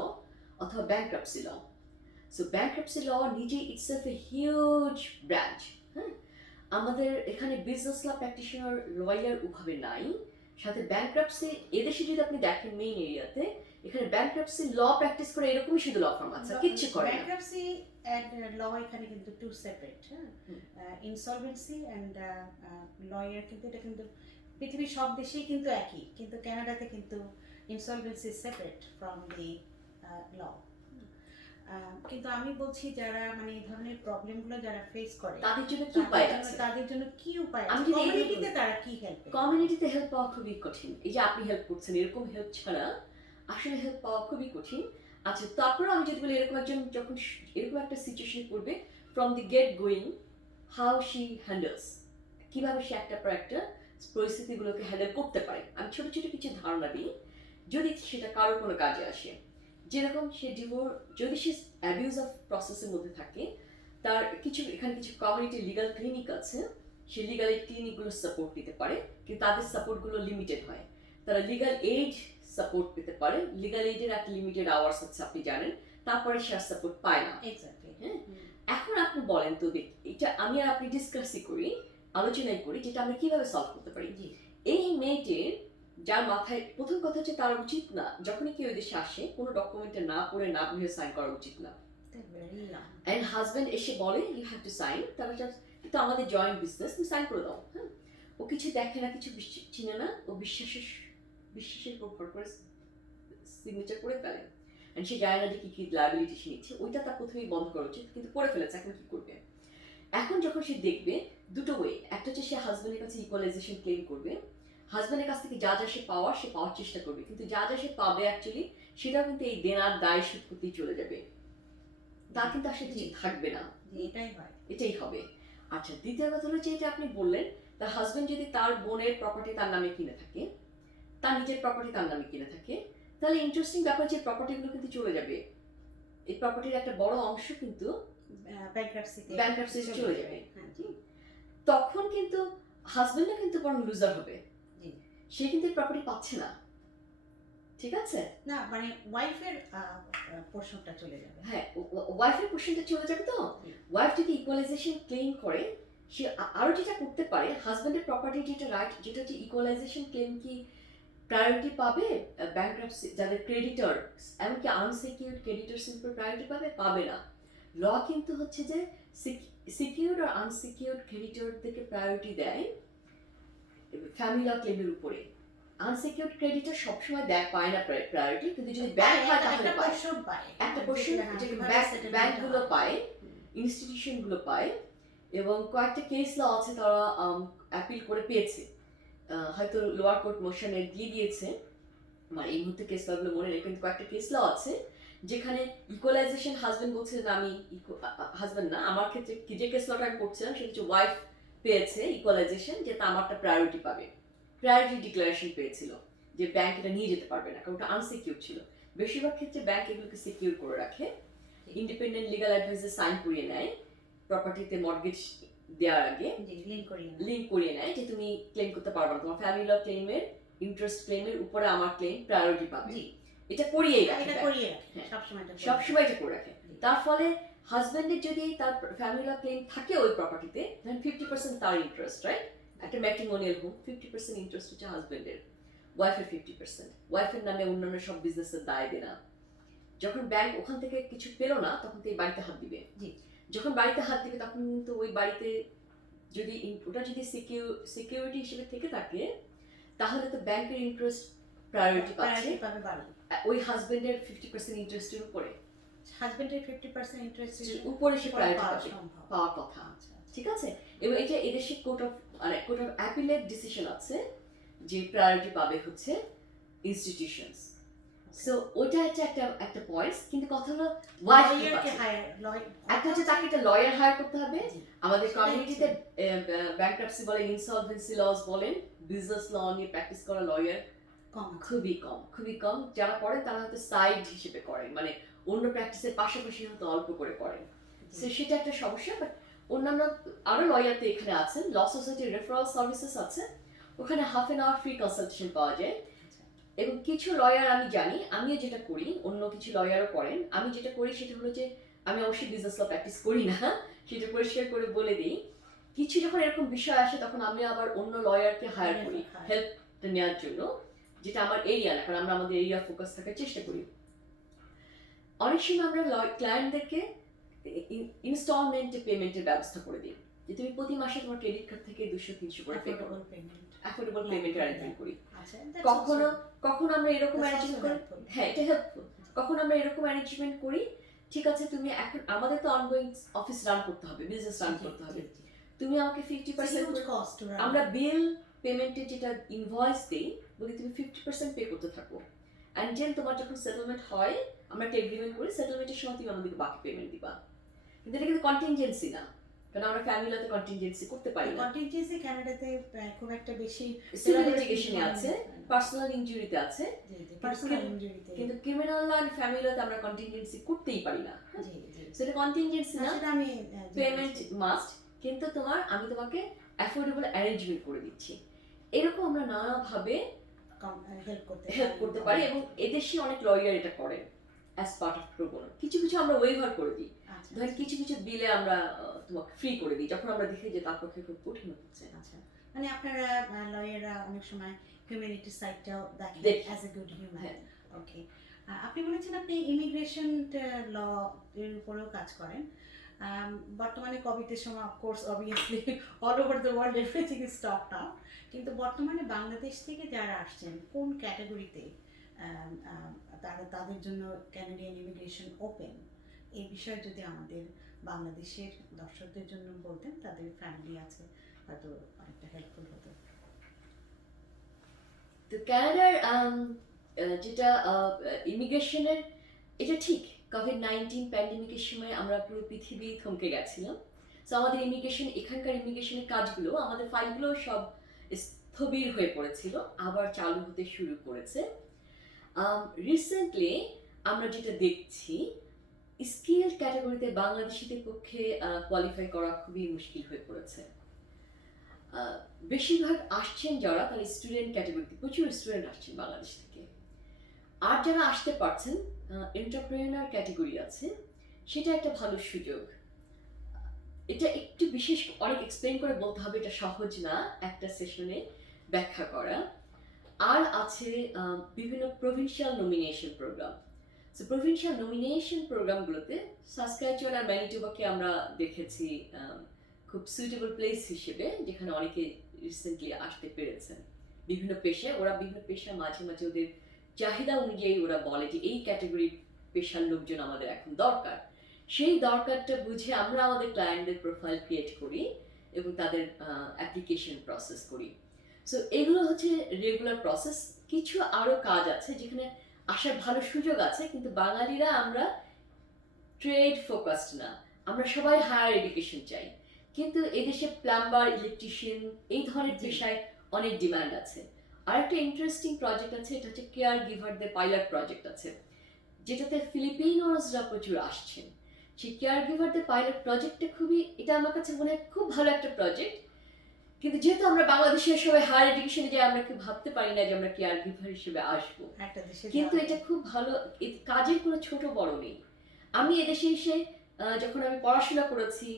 অথবা ব্যাংক্রাপসি ল। সো ব্যাংক্রাপসি ল নিজেই ইটসেলফ এ হিউজ ব্রাঞ্চ। হ্যাঁ, আমাদের এখানে বিজনেস ল প্র্যাকটিশনার লয়ার ওভাবে নাই। সাথে ব্যাংক্রাপসি এদেশে যদি আপনি দেখেন মেইন এরিয়াতে, এখানে ব্যাংক্রাপসি ল প্র্যাকটিস করে এরকমই শুধু ল ফার্ম আছে, কিচ্ছু করে না। ব্যাংক্রাপসি এন্ড ল এখানে কিন্তু two separate. Insolvency and lawyer কিন্তু এটা কিন্তু পৃথিবীর সব দেশেই কিন্তু একই, কিন্তু কানাডাতে কিন্তু ইনসলভেন্সি সেপারেট ফ্রম দি ল। কিন্তু আমি বলছি যারা মানে এই ধরনের প্রবলেমগুলো যারা ফেস করে তাদের জন্য কি উপায় আছে? তাদের জন্য কি উপায় আমি আছে? যদি কমিউনিটিতে তারা কি হেল্প? কমিউনিটিতে হেল্প পাওয়া খুবই কঠিন। এই যে আপনি হেল্প করছেন, এরকম হেল্প ছাড়া আসলে হেল্প পাওয়া খুবই কঠিন। আচ্ছা, তারপর আমি যদি বলি এরকম একজন যখন এরকম একটা সিচুয়েশনে পড়বে, from the gate going how she handles, কিভাবে সে একটা পর একটা পরিস্থিতিগুলোকে হ্যান্ডেল করতে পারে। আমি ছোট ছোট কিছু ধারণা দিই যদি সেটা কারোর কোনো কাজে আসে। যেরকম সে যদি সে অ্যাবিউজ অফ প্রসেসের মধ্যে থাকে, তার এখানে কিছু কমিউনিটি লিগাল ক্লিনিক আছে, সে লিগাল এই ক্লিনিকগুলো সাপোর্ট নিতে পারে, কিন্তু তাদের সাপোর্টগুলো লিমিটেড হয়। তারা লিগাল এইড সাপোর্ট পেতে পারে, লিগাল এইডের একটা লিমিটেড আওয়ার্স আছে আপনি জানেন, তারপরে সে আর সাপোর্ট পায় না। হ্যাঁ, এখন আপনি বলেন তো এটা আমি আর আপনি ডিসকাসই করি, আলোচনাই করি যেটা আমরা কিভাবে সলভ করতে পারি। এই মেয়েটির যার মাথায় প্রথম কথা হচ্ছে তার উচিত না যখনই কেউ দেশে আসে কোনো ডকুমেন্টে না পড়ে না বুঝে সাইন করা উচিত না। এন্ড হাজব্যান্ড এসে বলে ইউ হ্যাভ টু সাইন, তারা কিন্তু আমাদের জয়েন্ট বিজনেস, তুমি সাইন করে দাও। হ্যাঁ, ও কিছু দেখে না, কিছু চিনে না, ও বিশ্বাসের উপর ভর করে সিগনেচার করে ফেলে। এন্ড সে জানে না যে কি লায়াবিলিটি সে নিচ্ছে, ওইটা তার প্রথমেই বন্ধ করা উচিত, কিন্তু করে ফেলেছে। এখন কি করবে? এখন যখন সে দেখবে দুটো ওয়ে, একটা হচ্ছে সে হাজবেন্ডের কাছে ইকুয়ালাইজেশন ক্লেম করবে, হাজবেন্ডের কাছ থেকে যা যা সে পাওয়ার চেষ্টা করবে, কিন্তু যা যা সে পাবে অ্যাকচুয়ালি সেটা কিন্তু এই দেনার দায় শোধ করতেই চলে যাবে, তা কিন্তু আসলে ঠিক থাকবে না। এটাই হয়, এটাই হবে। আচ্ছা, দ্বিতীয় কথা হলো যে এটা আপনি বললেন তার হাজবেন্ড যদি তার বোনের প্রপার্টি তার নামে কিনে থাকে, তার নিজের প্রপার্টি তার নামে কিনে থাকে, তাহলে ইন্টারেস্টিং ব্যাপার যে প্রপার্টিগুলো কিন্তু চলে যাবে, এই প্রপার্টির একটা বড় অংশ কিন্তু ব্যাংক্রাপসিতে চলে যাবে। তখন কিন্তু হাজবেন্ডও কিন্তু বরং লুজার হবে, সে কিন্তু প্রপার্টি পাচ্ছে না, ঠিক আছে? না মানে ওয়াইফের পোর্শনটা চলে যাবে। হ্যাঁ, ওয়াইফের পোর্শনটা চলে যাবে। তো ওয়াইফ যদি ইকুয়ালাইজেশন ক্লেম করে, সে আরো যেটা করতে পারে, হাজবেন্ডের প্রপার্টি যেটা রাইট, যেটা হচ্ছে ইকুয়ালাইজেশন ক্লেম কি প্রায়োরিটি পাবে ব্যাংক্রাপসি যাদের ক্রেডিটর, এমনকি আনসিকিউরড ক্রেডিটরস উপর প্রায়োরিটি পাবে না। ল কিন্তু হচ্ছে যে সিকিউরড আর আনসিকিউরড ক্রেডিটরদেরকে প্রায়োরিটি দেয় ফ্যামিলি ল ক্লেমের উপরে। আনসিকিউরড ক্রেডিটর সবসময় পায় না প্রায়োরিটি, কিন্তু যদি ব্যাংক হয় তাহলে পায় একটা পোর্শন, ব্যাংকগুলো পায়, ইনস্টিটিউশনগুলো পায়। এবং কয়েকটা কেস ল আছে তারা অ্যাপিল করে পেয়েছে, হয়তো লোয়ার কোর্ট মোশনে দিয়ে দিয়েছে, মানে এই মুহূর্তে কেস লগুলো মনে নেই, কিন্তু কয়েকটা কেস ল আছে যেখানে ইকুয়ালাইজেশন হাজবেন্ড বলছিলেন আমি হাজবেন্ড না, আমার ক্ষেত্রে যে কেস লটা আমি পড়ছিলাম সেটা হচ্ছে ওয়াইফ পেয়েছে ইকুয়ালাইজেশন, যে তা আমারটা প্রায়োরিটি পাবে, প্রায়োরিটি ডিক্লারেশন পেয়েছিল যে ব্যাংক এটা নিয়ে যেতে পারবে না কারণ ওটা আনসিকিউর ছিল। বেশিরভাগ ক্ষেত্রে ব্যাংক এগুলোকে সিকিউর করে রাখে, ইন্ডিপেন্ডেন্ট লিগাল অ্যাডভাইসে সাইন করিয়ে নেয়, প্রপার্টিতে মর্টগেজ দেওয়ার আগে লিঙ্ক করিয়ে নেয় যে তুমি ক্লেম করতে পারবে না, তোমার ফ্যামিলি ল ক্লেমের ইন্টারেস্ট ক্লেমের উপরে আমার ক্লেম প্রায়োরিটি পাবে, এটা করিয়েই রাখে, সবসময় এটা করে রাখে। তার ফলে হাজবেন্ডের যদি তার ফ্যামিলি ল ক্লেম থাকে ওই প্রপার্টিতে, দেন 50% তার ইন্টারেস্ট, রাইট? একটা ম্যাট্রিমোনিয়াল হোম 50% ইন্টারেস্ট হচ্ছে হাজবেন্ডের, ওয়াইফের 50%, ওয়াইফের নামে অন্যান্য সব বিজনেসের দায় দেনা। যখন ব্যাংক ওখান থেকে কিছু পেলো না তখন তো এই বাড়িতে হাত দিবে, যখন বাড়িতে হাত দিবে তখন কিন্তু ওই বাড়িতে যদি ওটা যদি সিকিউরিটি হিসেবে থেকে থাকে তাহলে তো ব্যাংকের ইন্টারেস্ট প্রায়োরিটি পাচ্ছে ওই হাজবেন্ডের 50% ইন্টারেস্টের উপরে, হাজবেন্ডের 50% ইন্টারেস্টের উপরে সে প্রায়োরিটি পাওয়ার কথা, ঠিক আছে? এবং এটা এদেশে কোর্ট অফ অ্যাপিলেট ডিসিশন আছে যে প্রায়োরিটি পাবে হচ্ছে ইনস্টিটিউশনস। সো ওটা হচ্ছে একটা পয়েন্ট, কিন্তু কথা হলো একটা হচ্ছে তাকে একটা লয়ার হায়ার করতে হবে। আমাদের কমিউনিটিতে ব্যাংক্রাপসি বলেন, ইনসলভেন্সি লস বলেন, বিজনেস ল নিয়ে প্র্যাকটিস করা লয়ার খুবই কম। যারা করেন তারা হয়তো সাইড হিসেবে করেন, মানে অন্য প্র্যাকটিসের পাশাপাশি হয়তো অল্প করে করেন, সো সেটা একটা সমস্যা। বাট অন্যান্য আরো লয়ার তো এখানে আছেন, ল সোসাইটির রেফারেল সার্ভিসেস আছে, ওখানে half an hour free consultation পাওয়া যায়। এবং কিছু লয়ার আমি জানি, আমিও যেটা করি, অন্য কিছু লয়ারও করেন, আমি যেটা করি সেটা হলো যে আমি অবশ্যই বিজনেস ল প্র্যাকটিস করি না, সেটা পরিষ্কার করে বলে দিই। কিছু যখন এরকম বিষয় আসে তখন আমি আবার অন্য লয়ারকে হায়ার করি হেল্পটা নেওয়ার জন্য, যেটা আমার এরিয়া না, কারণ আমরা আমাদের এরিয়া ফোকাস থাকার চেষ্টা করি। অনেক সময় আমরা ক্লায়েন্টদেরকে ইনস্টলমেন্টে পেমেন্টের ব্যবস্থা করে দিই, যে তুমি প্রতি মাসে তোমার ক্রেডিট কার্ড থেকে 200-300 করে পে করো, অ্যাফোর্ডেবল পেমেন্ট অ্যারেঞ্জমেন্ট করি। কখনো আমরা এরকম অ্যারেঞ্জমেন্ট করি, হ্যাঁ এটা হেল্পফুল। কখনো আমরা এরকম অ্যারেঞ্জমেন্ট করি, ঠিক আছে তুমি এখন আমাদের তো অনগোয়িং অফিস রান করতে হবে, বিজনেস রান করতে হবে, তুমি আমাকে 50% আমরা বিল পেমেন্টের যেটা ইনভয়েস দেই বলি তুমি 50% পে করতে থাকো, অ্যান্ড দেন তোমার যখন সেটেলমেন্ট হয় আমরা একটা এগ্রিমেন্ট করি, সেটেলমেন্টের সময় তুমি আমাদেরকে বাকি পেমেন্ট দিবা। কিন্তু এটা কিন্তু কন্টিনজেন্সি না, কারণ আমরা ফ্যামিলিতে কন্টিনজেন্সি করতে পারি না। কন্টিনজেন্সি কানাডাতে খুব একটা বেশি সিভিল লিটিগেশনে আছে, পার্সোনাল ইনজুরিতে আছে, কিন্তু ক্রিমিনাল ল এন্ড ফ্যামিলি লতে আমরা কন্টিনজেন্সি করতেই পারি না। সেটা কন্টিনজেন্সি না, সেটা আমি পেমেন্ট মাস্ট, কিন্তু আমি তোমাকে অ্যাফোর্ডেবল অ্যারেঞ্জমেন্ট করে দিচ্ছি। এরকম আমরা নানাভাবে হেল্প করতে পারি, এবং এদেশে অনেক লয়ার এটা করেন অ্যাজ পার্ট অফ প্রো বোনো। কিছু আমরা ওয়েভার করে দিই, ধরেন কিছু বিলে আমরা তোমাকে ফ্রি করে দিই যখন আমরা দেখি যে তার পক্ষে খুব কঠিন হচ্ছে। আচ্ছা, মানে আপনারা লয়াররা অনেক সময় হিউম্যানিটি সাইডটাও দেখেন অ্যাজ এ গুড হিউম্যান। ওকে, আপনি বলেছেন আপনি ইমিগ্রেশন ল এর উপরেও কাজ করেন। বর্তমানে কোভিডের সময় of course obviously all over the world everything is stopped now, কিন্তু বর্তমানে বাংলাদেশ থেকে যারা আসছেন কোন ক্যাটাগরিতে তাদের জন্য ক্যানাডিয়ান ইমিগ্রেশন ওপেন, এই বিষয়ে যদি আমাদের বাংলাদেশের দর্শকদের জন্য বলতেন, তাদের ফ্যামিলি আছে হয়তো অনেকটা হেল্পফুল হতো। তো কানাডার যেটা ইমিগ্রেশনের, এটা ঠিক কোভিড-19 প্যান্ডেমিকের সময় আমরা পুরো পৃথিবী থমকে গেছিলাম। সো আমাদের ইমিগ্রেশন, এখানকার ইমিগ্রেশনের কাজগুলো, আমাদের ফাইলগুলো সব স্থবির হয়ে পড়েছিল, আবার চালু হতে শুরু করেছে। রিসেন্টলি আমরা যেটা দেখছি, স্কিল ক্যাটাগরিতে বাংলাদেশিদের পক্ষে কোয়ালিফাই করা খুবই মুশকিল হয়ে পড়েছে। বেশিরভাগ আসছেন যারা, তারা স্টুডেন্ট ক্যাটাগরিতে, প্রচুর স্টুডেন্ট আসছেন বাংলাদেশ থেকে। আর যারা আসতে পারছেন, এন্টারপ্রেনার ক্যাটাগরি আছে, সেটা একটা ভালো সুযোগ। এটা একটু বিশেষ, অনেক এক্সপ্লেন করে বলতে হবে, এটা সহজ না একটা সেশনে ব্যাখ্যা করা। আর আছে বিভিন্ন provincial nomination program. So provincial nomination প্রোগ্রামগুলোতে সাসক্যাচুয়ান আর ম্যানিটোবাকে আমরা দেখেছি খুব সুইটেবল প্লেস হিসেবে, যেখানে অনেকে রিসেন্টলি আসতে পেরেছেন। বিভিন্ন পেশায়, ওরা বিভিন্ন পেশার মাঝে মাঝে ওদের চাহিদা অনুযায়ী ওরা বলে যে এই ক্যাটাগরির পেশার লোকজন আমাদের এখন দরকার। সেই দরকারটা বুঝে আমরা আমাদের ক্লায়েন্টদের প্রোফাইল ক্রিয়েট করি এবং তাদের অ্যাপ্লিকেশন প্রসেস করি। সো এগুলো হচ্ছে রেগুলার প্রসেস। কিছু আরও কাজ আছে যেখানে আসার ভালো সুযোগ আছে, কিন্তু বাঙালিরা আমরা ট্রেড ফোকাসড না, আমরা সবাই হায়ার এডুকেশন চাই। কিন্তু এদেশে প্লাম্বার, ইলেকট্রিশিয়ান, এই ধরনের পেশায় অনেক ডিমান্ড আছে। আর একটা ইন্টারেস্টিং প্রজেক্ট আছে, এটা হচ্ছে কেয়ার গিভারদের পাইলট প্রজেক্ট আছে, যেটাতে ফিলিপিনোসরা প্রচুর আসছেন। সেই কেয়ার গিভারদের পাইলট প্রজেক্টটা খুবই, এটা আমার কাছে মনে হয় খুব ভালো একটা প্রজেক্ট। কিন্তু যেহেতু আমরা বাংলাদেশের সবাই হায়ার এডুকেশনে যাই, আমরা কেউ ভাবতে পারি না যে আমরা কেয়ার গিভার হিসেবে আসবো। কিন্তু এটা খুব ভালো, কাজের কোনো ছোট বড় নেই। আমি এদেশে এসে যখন আমি পড়াশোনা করেছি,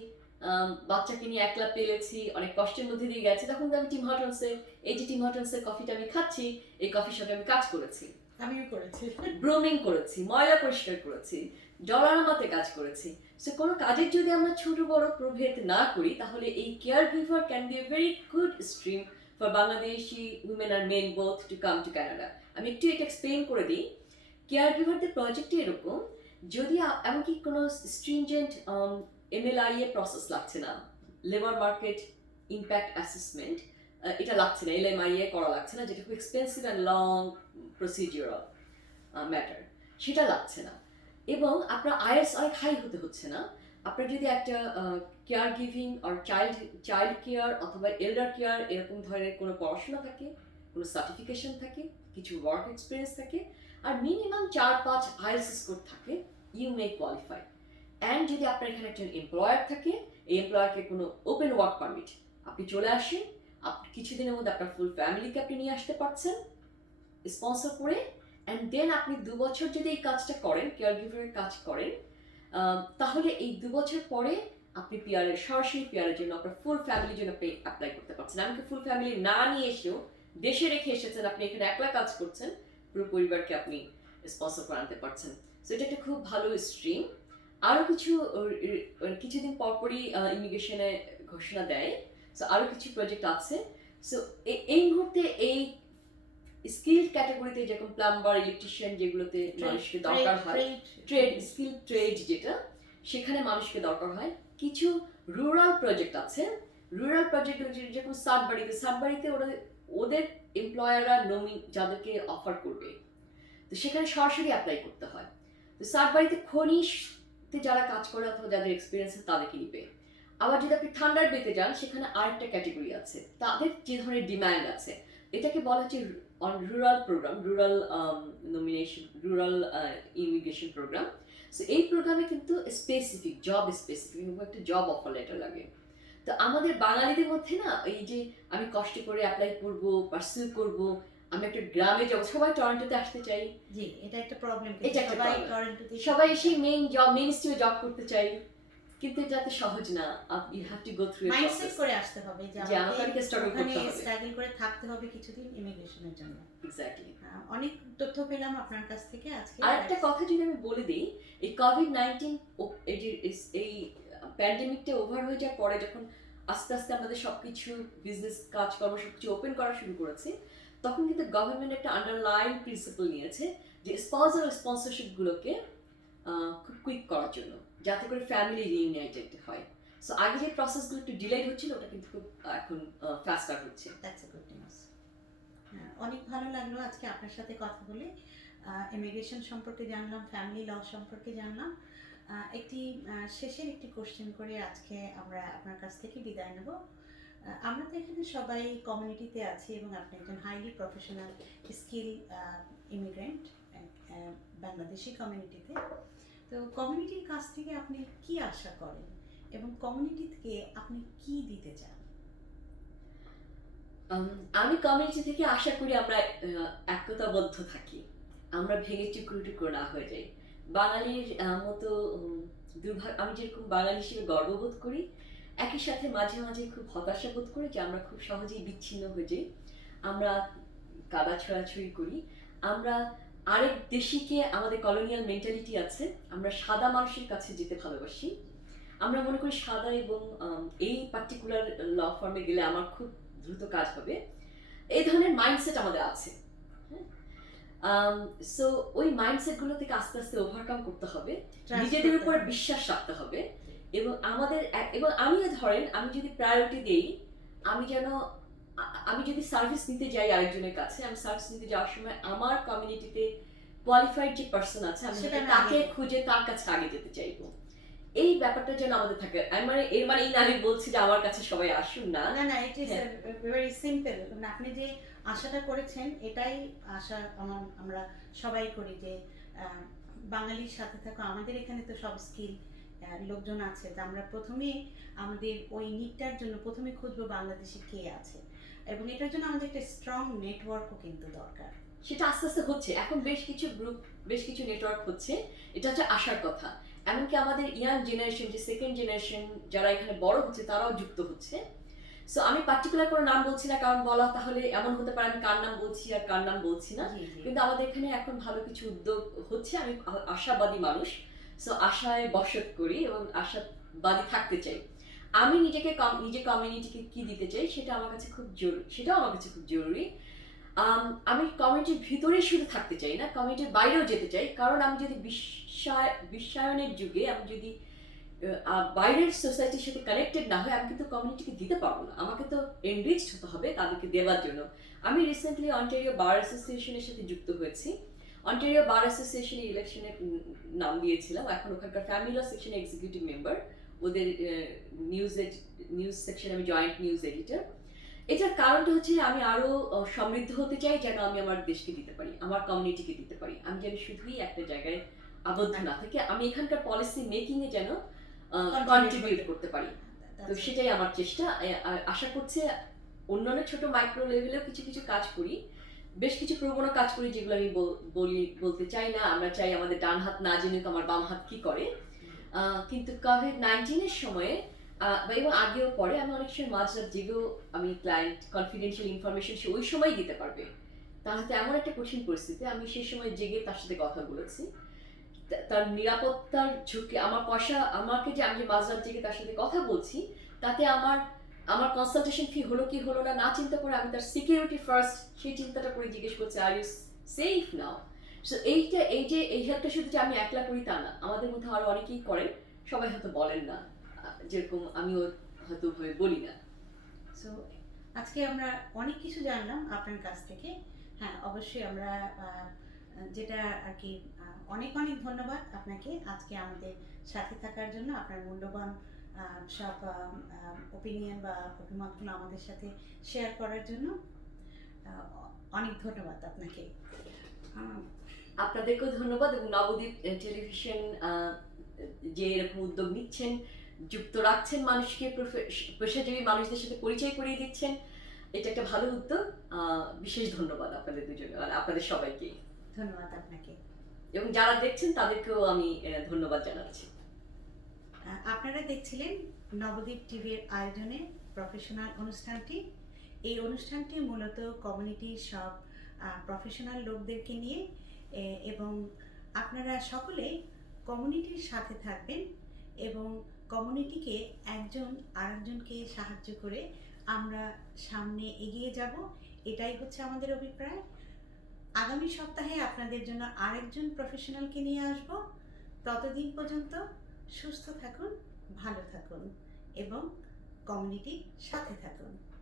বাচ্চাকে নিয়ে একলা পেরেছি, অনেক কষ্টের মধ্যে দিয়ে গেছি, তখন আমি টিম হর্টনসে, এই যে টিম হর্টনসের কফিটা আমি খাচ্ছি, এই কফি শপে আমি কাজ করেছি, আমিও করেছি, ব্রুমিং করেছি, ময়লা পরিষ্কার করেছি, ডলার আমাতে কাজ করেছি। সো কোনো কাজের যদি আমরা ছোট বড় প্রভেদ না করি, তাহলে এই caregiver can be a very good stream for Bangladeshi women আর men both to come to Canada. আমি একটু এটা এক্সপ্লেন করে দিই। কেয়ার গিভারদের প্রজেক্টে এরকম, যদি এমনকি কোনো স্ট্রিনজেন্ট MLIA প্রসেস লাগছে না, লেবার মার্কেট ইম্প্যাক্ট অ্যাসেসমেন্ট, এটা লাগছে না, LMIA করা লাগছে না, যেটা খুব expensive and long procedural matter, সেটা লাগছে না। এবং আপনার IELTS অনেক হাই হতে হচ্ছে না। আপনার যদি একটা কেয়ার গিভিং আর চাইল্ড কেয়ার অথবা এল্ডার কেয়ার এরকম ধরনের কোনো পড়াশোনা থাকে, কোনো সার্টিফিকেশন থাকে, কিছু ওয়ার্ক এক্সপিরিয়েন্স থাকে, আর মিনিমাম 4-5 IELTS স্কোর থাকে, ইউ মে কোয়ালিফাই। অ্যান্ড যদি আপনার এখানে একজন এমপ্লয়ার থাকে, এই এমপ্লয়ারকে কোনো ওপেন ওয়ার্ক পারমিট, আপনি চলে আসেন, আপনি কিছুদিনের মধ্যে আপনার ফুল ফ্যামিলিকে আপনি নিয়ে আসতে পারছেন স্পন্সর করে। অ্যান্ড দেন আপনি 2 বছর যদি এই কাজটা করেন, কেয়ার গিভারের কাজ করেন, তাহলে এই 2 বছর পরে আপনি পিআরের, সরাসরি পিআরের জন্য আপনার ফুল ফ্যামিলির জন্য আপনি অ্যাপ্লাই করতে পারছেন। এমনকি ফুল ফ্যামিলি না নিয়ে এসেও দেশে রেখে এসেছেন, আপনি এখানে একলা কাজ করছেন, পুরো পরিবারকে আপনি স্পন্সর করে আনতে পারছেন। সো এটা একটা খুব ভালো স্ট্রিম। আরও কিছুদিন পরপরই ইমিগ্রেশনে ঘোষণা দেয়। সো আরও কিছু প্রজেক্ট আছে। সো এই মুহূর্তে এই স্কিল ক্যাটাগরিতে, যেরকম প্লাম্বার, ইলেকট্রিশিয়ান, যেগুলোতে মানুষকে দরকার হয়, ট্রেড স্কিল ট্রেড যেটা, সেখানে মানুষকে দরকার হয়। কিছু রুরাল প্রজেক্ট আছে, রুরাল প্রজেক্ট যেরকম সাববাড়িতে ওদের এমপ্লয়াররা যাদেরকে অফার করবে, তো সেখানে সরাসরি অ্যাপ্লাই করতে হয়। তো সাববাড়িতে খনিতে যারা কাজ করে অথবা যাদের এক্সপিরিয়েন্স আছে তাদেরকে নিবে। আবার যদি আপনি থান্ডার বেতে যান, সেখানে আরেকটা ক্যাটাগরি আছে, তাদের যে ধরনের ডিমান্ড আছে, এটাকে বলা হচ্ছে rural programme, rural nomination, rural immigration programme. So এই প্রোগ্রামে কিন্তু স্পেসিফিক একটা জব অফার লেটার লাগে। তো আমাদের বাঙালিদের মধ্যে না, এই যে আমি কষ্ট করে অ্যাপ্লাই করব, পার্সু করব, আমি একটা গ্রামে যাব, সবাই টরন্টোতে আসতে চাই, জি এটা একটা প্রবলেম, এটা একটা সবাই problem। টরন্টোতে, সবাই এসে মেইন স্ট্রিমে জব করতে চাই, কিন্তু এটা তো সহজ না। You have to go through a mindset process, করে আসতে হবে যে যে আমাকে স্ট্রাগল করতে হবে, স্ট্রাগল করে থাকতে হবে কিছুদিন ইমিগ্রেশনের জন্য। এক্স্যাক্টলি। অনেক তথ্য পেলাম আপনার কাছ থেকে আজকে। আর একটা কথা যদি আমি বলে দিই, এই কোভিড-19 এই প্যান্ডেমিকটা ওভার হয়ে যাওয়ার পরে, যখন আস্তে আস্তে আমাদের সবকিছু বিজনেস কাজকর্ম সবকিছু ওপেন করা শুরু করেছে, তখন কিন্তু গভর্নমেন্ট একটা আন্ডারলাইন প্রিন্সিপাল নিয়েছে যে স্পন্সর স্পন্সরশিপগুলোকে খুব কুইক করার জন্য, যাতে করে ফ্যামিলি রিইউনাইটেড হয়। সো আগে যে প্রসেসগুলো একটু ডিলেড হচ্ছিল ওটা কিন্তু খুব এখন ফাস্টার হচ্ছে। That's a good news. হ্যাঁ, অনেক ভালো লাগলো আজকে আপনার সাথে কথা বলে। ইমিগ্রেশন সম্পর্কে জানলাম, ফ্যামিলি ল সম্পর্কে জানলাম। একটি শেষের একটি কোশ্চেন করে আজকে আমরা আপনার কাছ থেকে বিদায় নেব। আমরা তো এখানে সবাই কমিউনিটিতে আছি এবং আপনি একজন highly professional skill immigrant Bangladeshi কমিউনিটিতে। তো কমিউনিটির কাছ থেকে আপনি কি আশা করেন এবং কমিউনিটি থেকে আপনি কি দিতে চান? আমি কমিউনিটি থেকে আশা করি আমরা একতাবদ্ধ থাকি, আমরা ভেঙে টুকরো টুকরো না হয়ে যাই। বাঙালির মতো দুর্ভাগ্য, আমি যেরকম বাঙালি হিসেবে গর্ববোধ করি, একই সাথে মাঝে মাঝে খুব হতাশা বোধ করি যে আমরা খুব সহজেই বিচ্ছিন্ন হয়ে যাই, আমরা কাদা ছড়াছড়ি করি, আমরা আরেক দেশিকে, আমাদের কলোনিয়াল মেন্টালিটি আছে, আমরা সাদা মানুষের কাছে যেতে ভালোবাসি, আমরা মনে করি সাদা এবং এই পার্টিকুলার ল ফর্মে গেলে আমার খুব দ্রুত কাজ হবে, এই ধরনের মাইন্ডসেট আমাদের আছে। সো ওই মাইন্ডসেটগুলো থেকে আস্তে আস্তে ওভারকাম করতে হবে, নিজেদের উপর বিশ্বাস রাখতে হবে এবং আমাদের এবং আমিও ধরেন আমি যদি প্রায়োরিটি দেই, আমি যদি সার্ভিস নিতে যাই আরেকজনের কাছে, আমি সার্ভিস নিতে যাওয়ার সময় আমার কমিউনিটিতে কোয়ালিফাইড যে পার্সন আছে আমি তাকে খুঁজে তার কাছে আগে যেতে চাইবো। এই ব্যাপারটা যেন আমাদের থাকে। মানে এর মানে এই না আমি বলছি যে আমার কাছে সবাই আসুন না, না না, ইট ইজ ভেরি সিম্পল। আপনি যে আশাটা করেছেন এটাই আশা আমরা সবাই করি যে বাঙালির সাথে থাকো। আমাদের এখানে তো সব স্কিল লোকজন আছে, তো আমরা প্রথমে আমাদের ওই নিটটার জন্য প্রথমে খুঁজবো বাংলাদেশে কে আছে, এবং এটার জন্য আমাদের একটা স্ট্রং নেটওয়ার্কও কিন্তু দরকার। সেটা আস্তে আস্তে হচ্ছে, এখন বেশ কিছু গ্রুপ, বেশ কিছু নেটওয়ার্ক হচ্ছে, এটা হচ্ছে আশার কথা। এমনকি আমাদের ইয়াং জেনারেশন, যে সেকেন্ড জেনারেশন যারা এখানে বড় হচ্ছে তারাও যুক্ত হচ্ছে। সো আমি পার্টিকুলার কোনো নাম বলছি না, কারণ বলা তাহলে এমন হতে পারে আমি কার নাম বলছি আর কার নাম বলছি না, কিন্তু আমাদের এখানে এখন ভালো কিছু উদ্যোগ হচ্ছে। আমি আশাবাদী মানুষ, সো আশায় বসত করি এবং আশাবাদী থাকতে চাই। আমি নিজে কমিউনিটিকে কি দিতে চাই সেটা আমার কাছে খুব জরুরি, সেটাও আমার কাছে খুব জরুরি। আমি কমিউনিটির ভিতরে শুধু থাকতে চাই না, কমিউনিটির বাইরেও যেতে চাই, কারণ আমি যদি বিশ্বায়নের যুগে আমি যদি বাইরের সোসাইটির সাথে কানেক্টেড না হয় আমি কিন্তু কমিউনিটিকে দিতে পারবো না। আমাকে তো এনরিচড হতে হবে তাদেরকে দেওয়ার জন্য। আমি রিসেন্টলি অন্টারিও বার অ্যাসোসিয়েশনের সাথে যুক্ত হয়েছি। অন্টারিও বার অ্যাসোসিয়েশনের ইলেকশনে নাম দিয়েছিলাম, এখন ওখানকার ফ্যামিলি ল সেকশনের এক্সিকিউটিভ মেম্বার, ওদের নিউজ সেকশনে আমি জয়েন্ট নিউজ এডিটর। এটার কারণটা হচ্ছে আমি আরো সমৃদ্ধ হতে চাই, যেন আমি আমার দেশকে দিতে পারি, আমার কমিউনিটিকে দিতে পারি, আমি যেন শুধুই একটা জায়গায় আবদ্ধ না থেকে আমি এখানকার পলিসি মেকিং এ যেন কন্ট্রিবিউট করতে পারি। তো সেটাই আমার চেষ্টা। আশা করছি অন্যান্য ছোট মাইক্রো লেভেলেও কিছু কিছু কাজ করি, বেশ কিছু প্রবণ কাজ করি যেগুলো আমি বলতে চাই না। আমরা চাই আমাদের ডান হাত না জেনে তো আমার বাম হাত কি করে। কিন্তু কোভিড-19 এর সময়ে এবং আগেও পরে আমি অনেক সময় মাঝরাত জেগেও আমি ক্লায়েন্ট কনফিডেন্সিয়াল ইনফরমেশন সে ওই সময় দিতে পারবে, তার হাতে এমন একটা কঠিন পরিস্থিতি, আমি সেই সময় জেগে তার সাথে কথা বলেছি। তার নিরাপত্তার ঝুঁকি, আমাকে যে আমি মাঝরাত জেগে তার সাথে কথা বলছি, তাতে আমার কনসালটেশন ফি হলো কি হলো না না চিন্তা করে আমি তার সিকিউরিটি ফার্স্ট সেই চিন্তাটা করে জিজ্ঞেস করছি are you safe now. So এই হেল্পটা শুধু যে আমি একলা করি তা না, আমাদের মধ্যে আরো অনেকেই করেন, সবাই হয়তো বলেন না, যেরকম আমিও হয়তো ভয় বলি না। সো আজকে আমরা অনেক কিছু জানলাম আপনার কাছ থেকে। হ্যাঁ, অবশ্যই আমরা যেটা আর কি অনেক অনেক ধন্যবাদ আপনাকে আজকে আমাদের সাথে থাকার জন্য, আপনার মূল্যবান সব ওপিনিয়ন বা অভিমতগুলো আমাদের সাথে শেয়ার করার জন্য অনেক ধন্যবাদ আপনাকে। আপনাদেরকেও ধন্যবাদ, এবং নবদ্বীপ টেলিভিশন যে এরকম উদ্যোগ নিচ্ছেন, যুক্ত রাখছেন মানুষকে, পেশাজীবী মানুষদের সাথে পরিচয় করিয়ে দিচ্ছেন, এটা একটা ভালো উদ্যোগ। বিশেষ ধন্যবাদ আপনাদের দুজনে, আপনাদের সবাইকে ধন্যবাদ আপনাকে, এবং যারা দেখছেন তাদেরকেও আমি ধন্যবাদ জানাচ্ছি। আপনারা দেখছিলেন নবদ্বীপ টিভির আয়োজনে প্রফেশনাল অনুষ্ঠানটি। এই অনুষ্ঠানটি মূলত কমিউনিটির সব প্রফেশনাল লোকদেরকে নিয়ে, এবং আপনারা সকলে কমিউনিটির সাথে থাকবেন এবং কমিউনিটিকে একজন আরেকজনকে সাহায্য করে আমরা সামনে এগিয়ে যাব, এটাই হচ্ছে আমাদের অভিপ্রায়। আগামী সপ্তাহে আপনাদের জন্য আরেকজন প্রফেশনালকে নিয়ে আসব। ততদিন পর্যন্ত সুস্থ থাকুন, ভালো থাকুন। এবং কমিউনিটির সাথে থাকুন।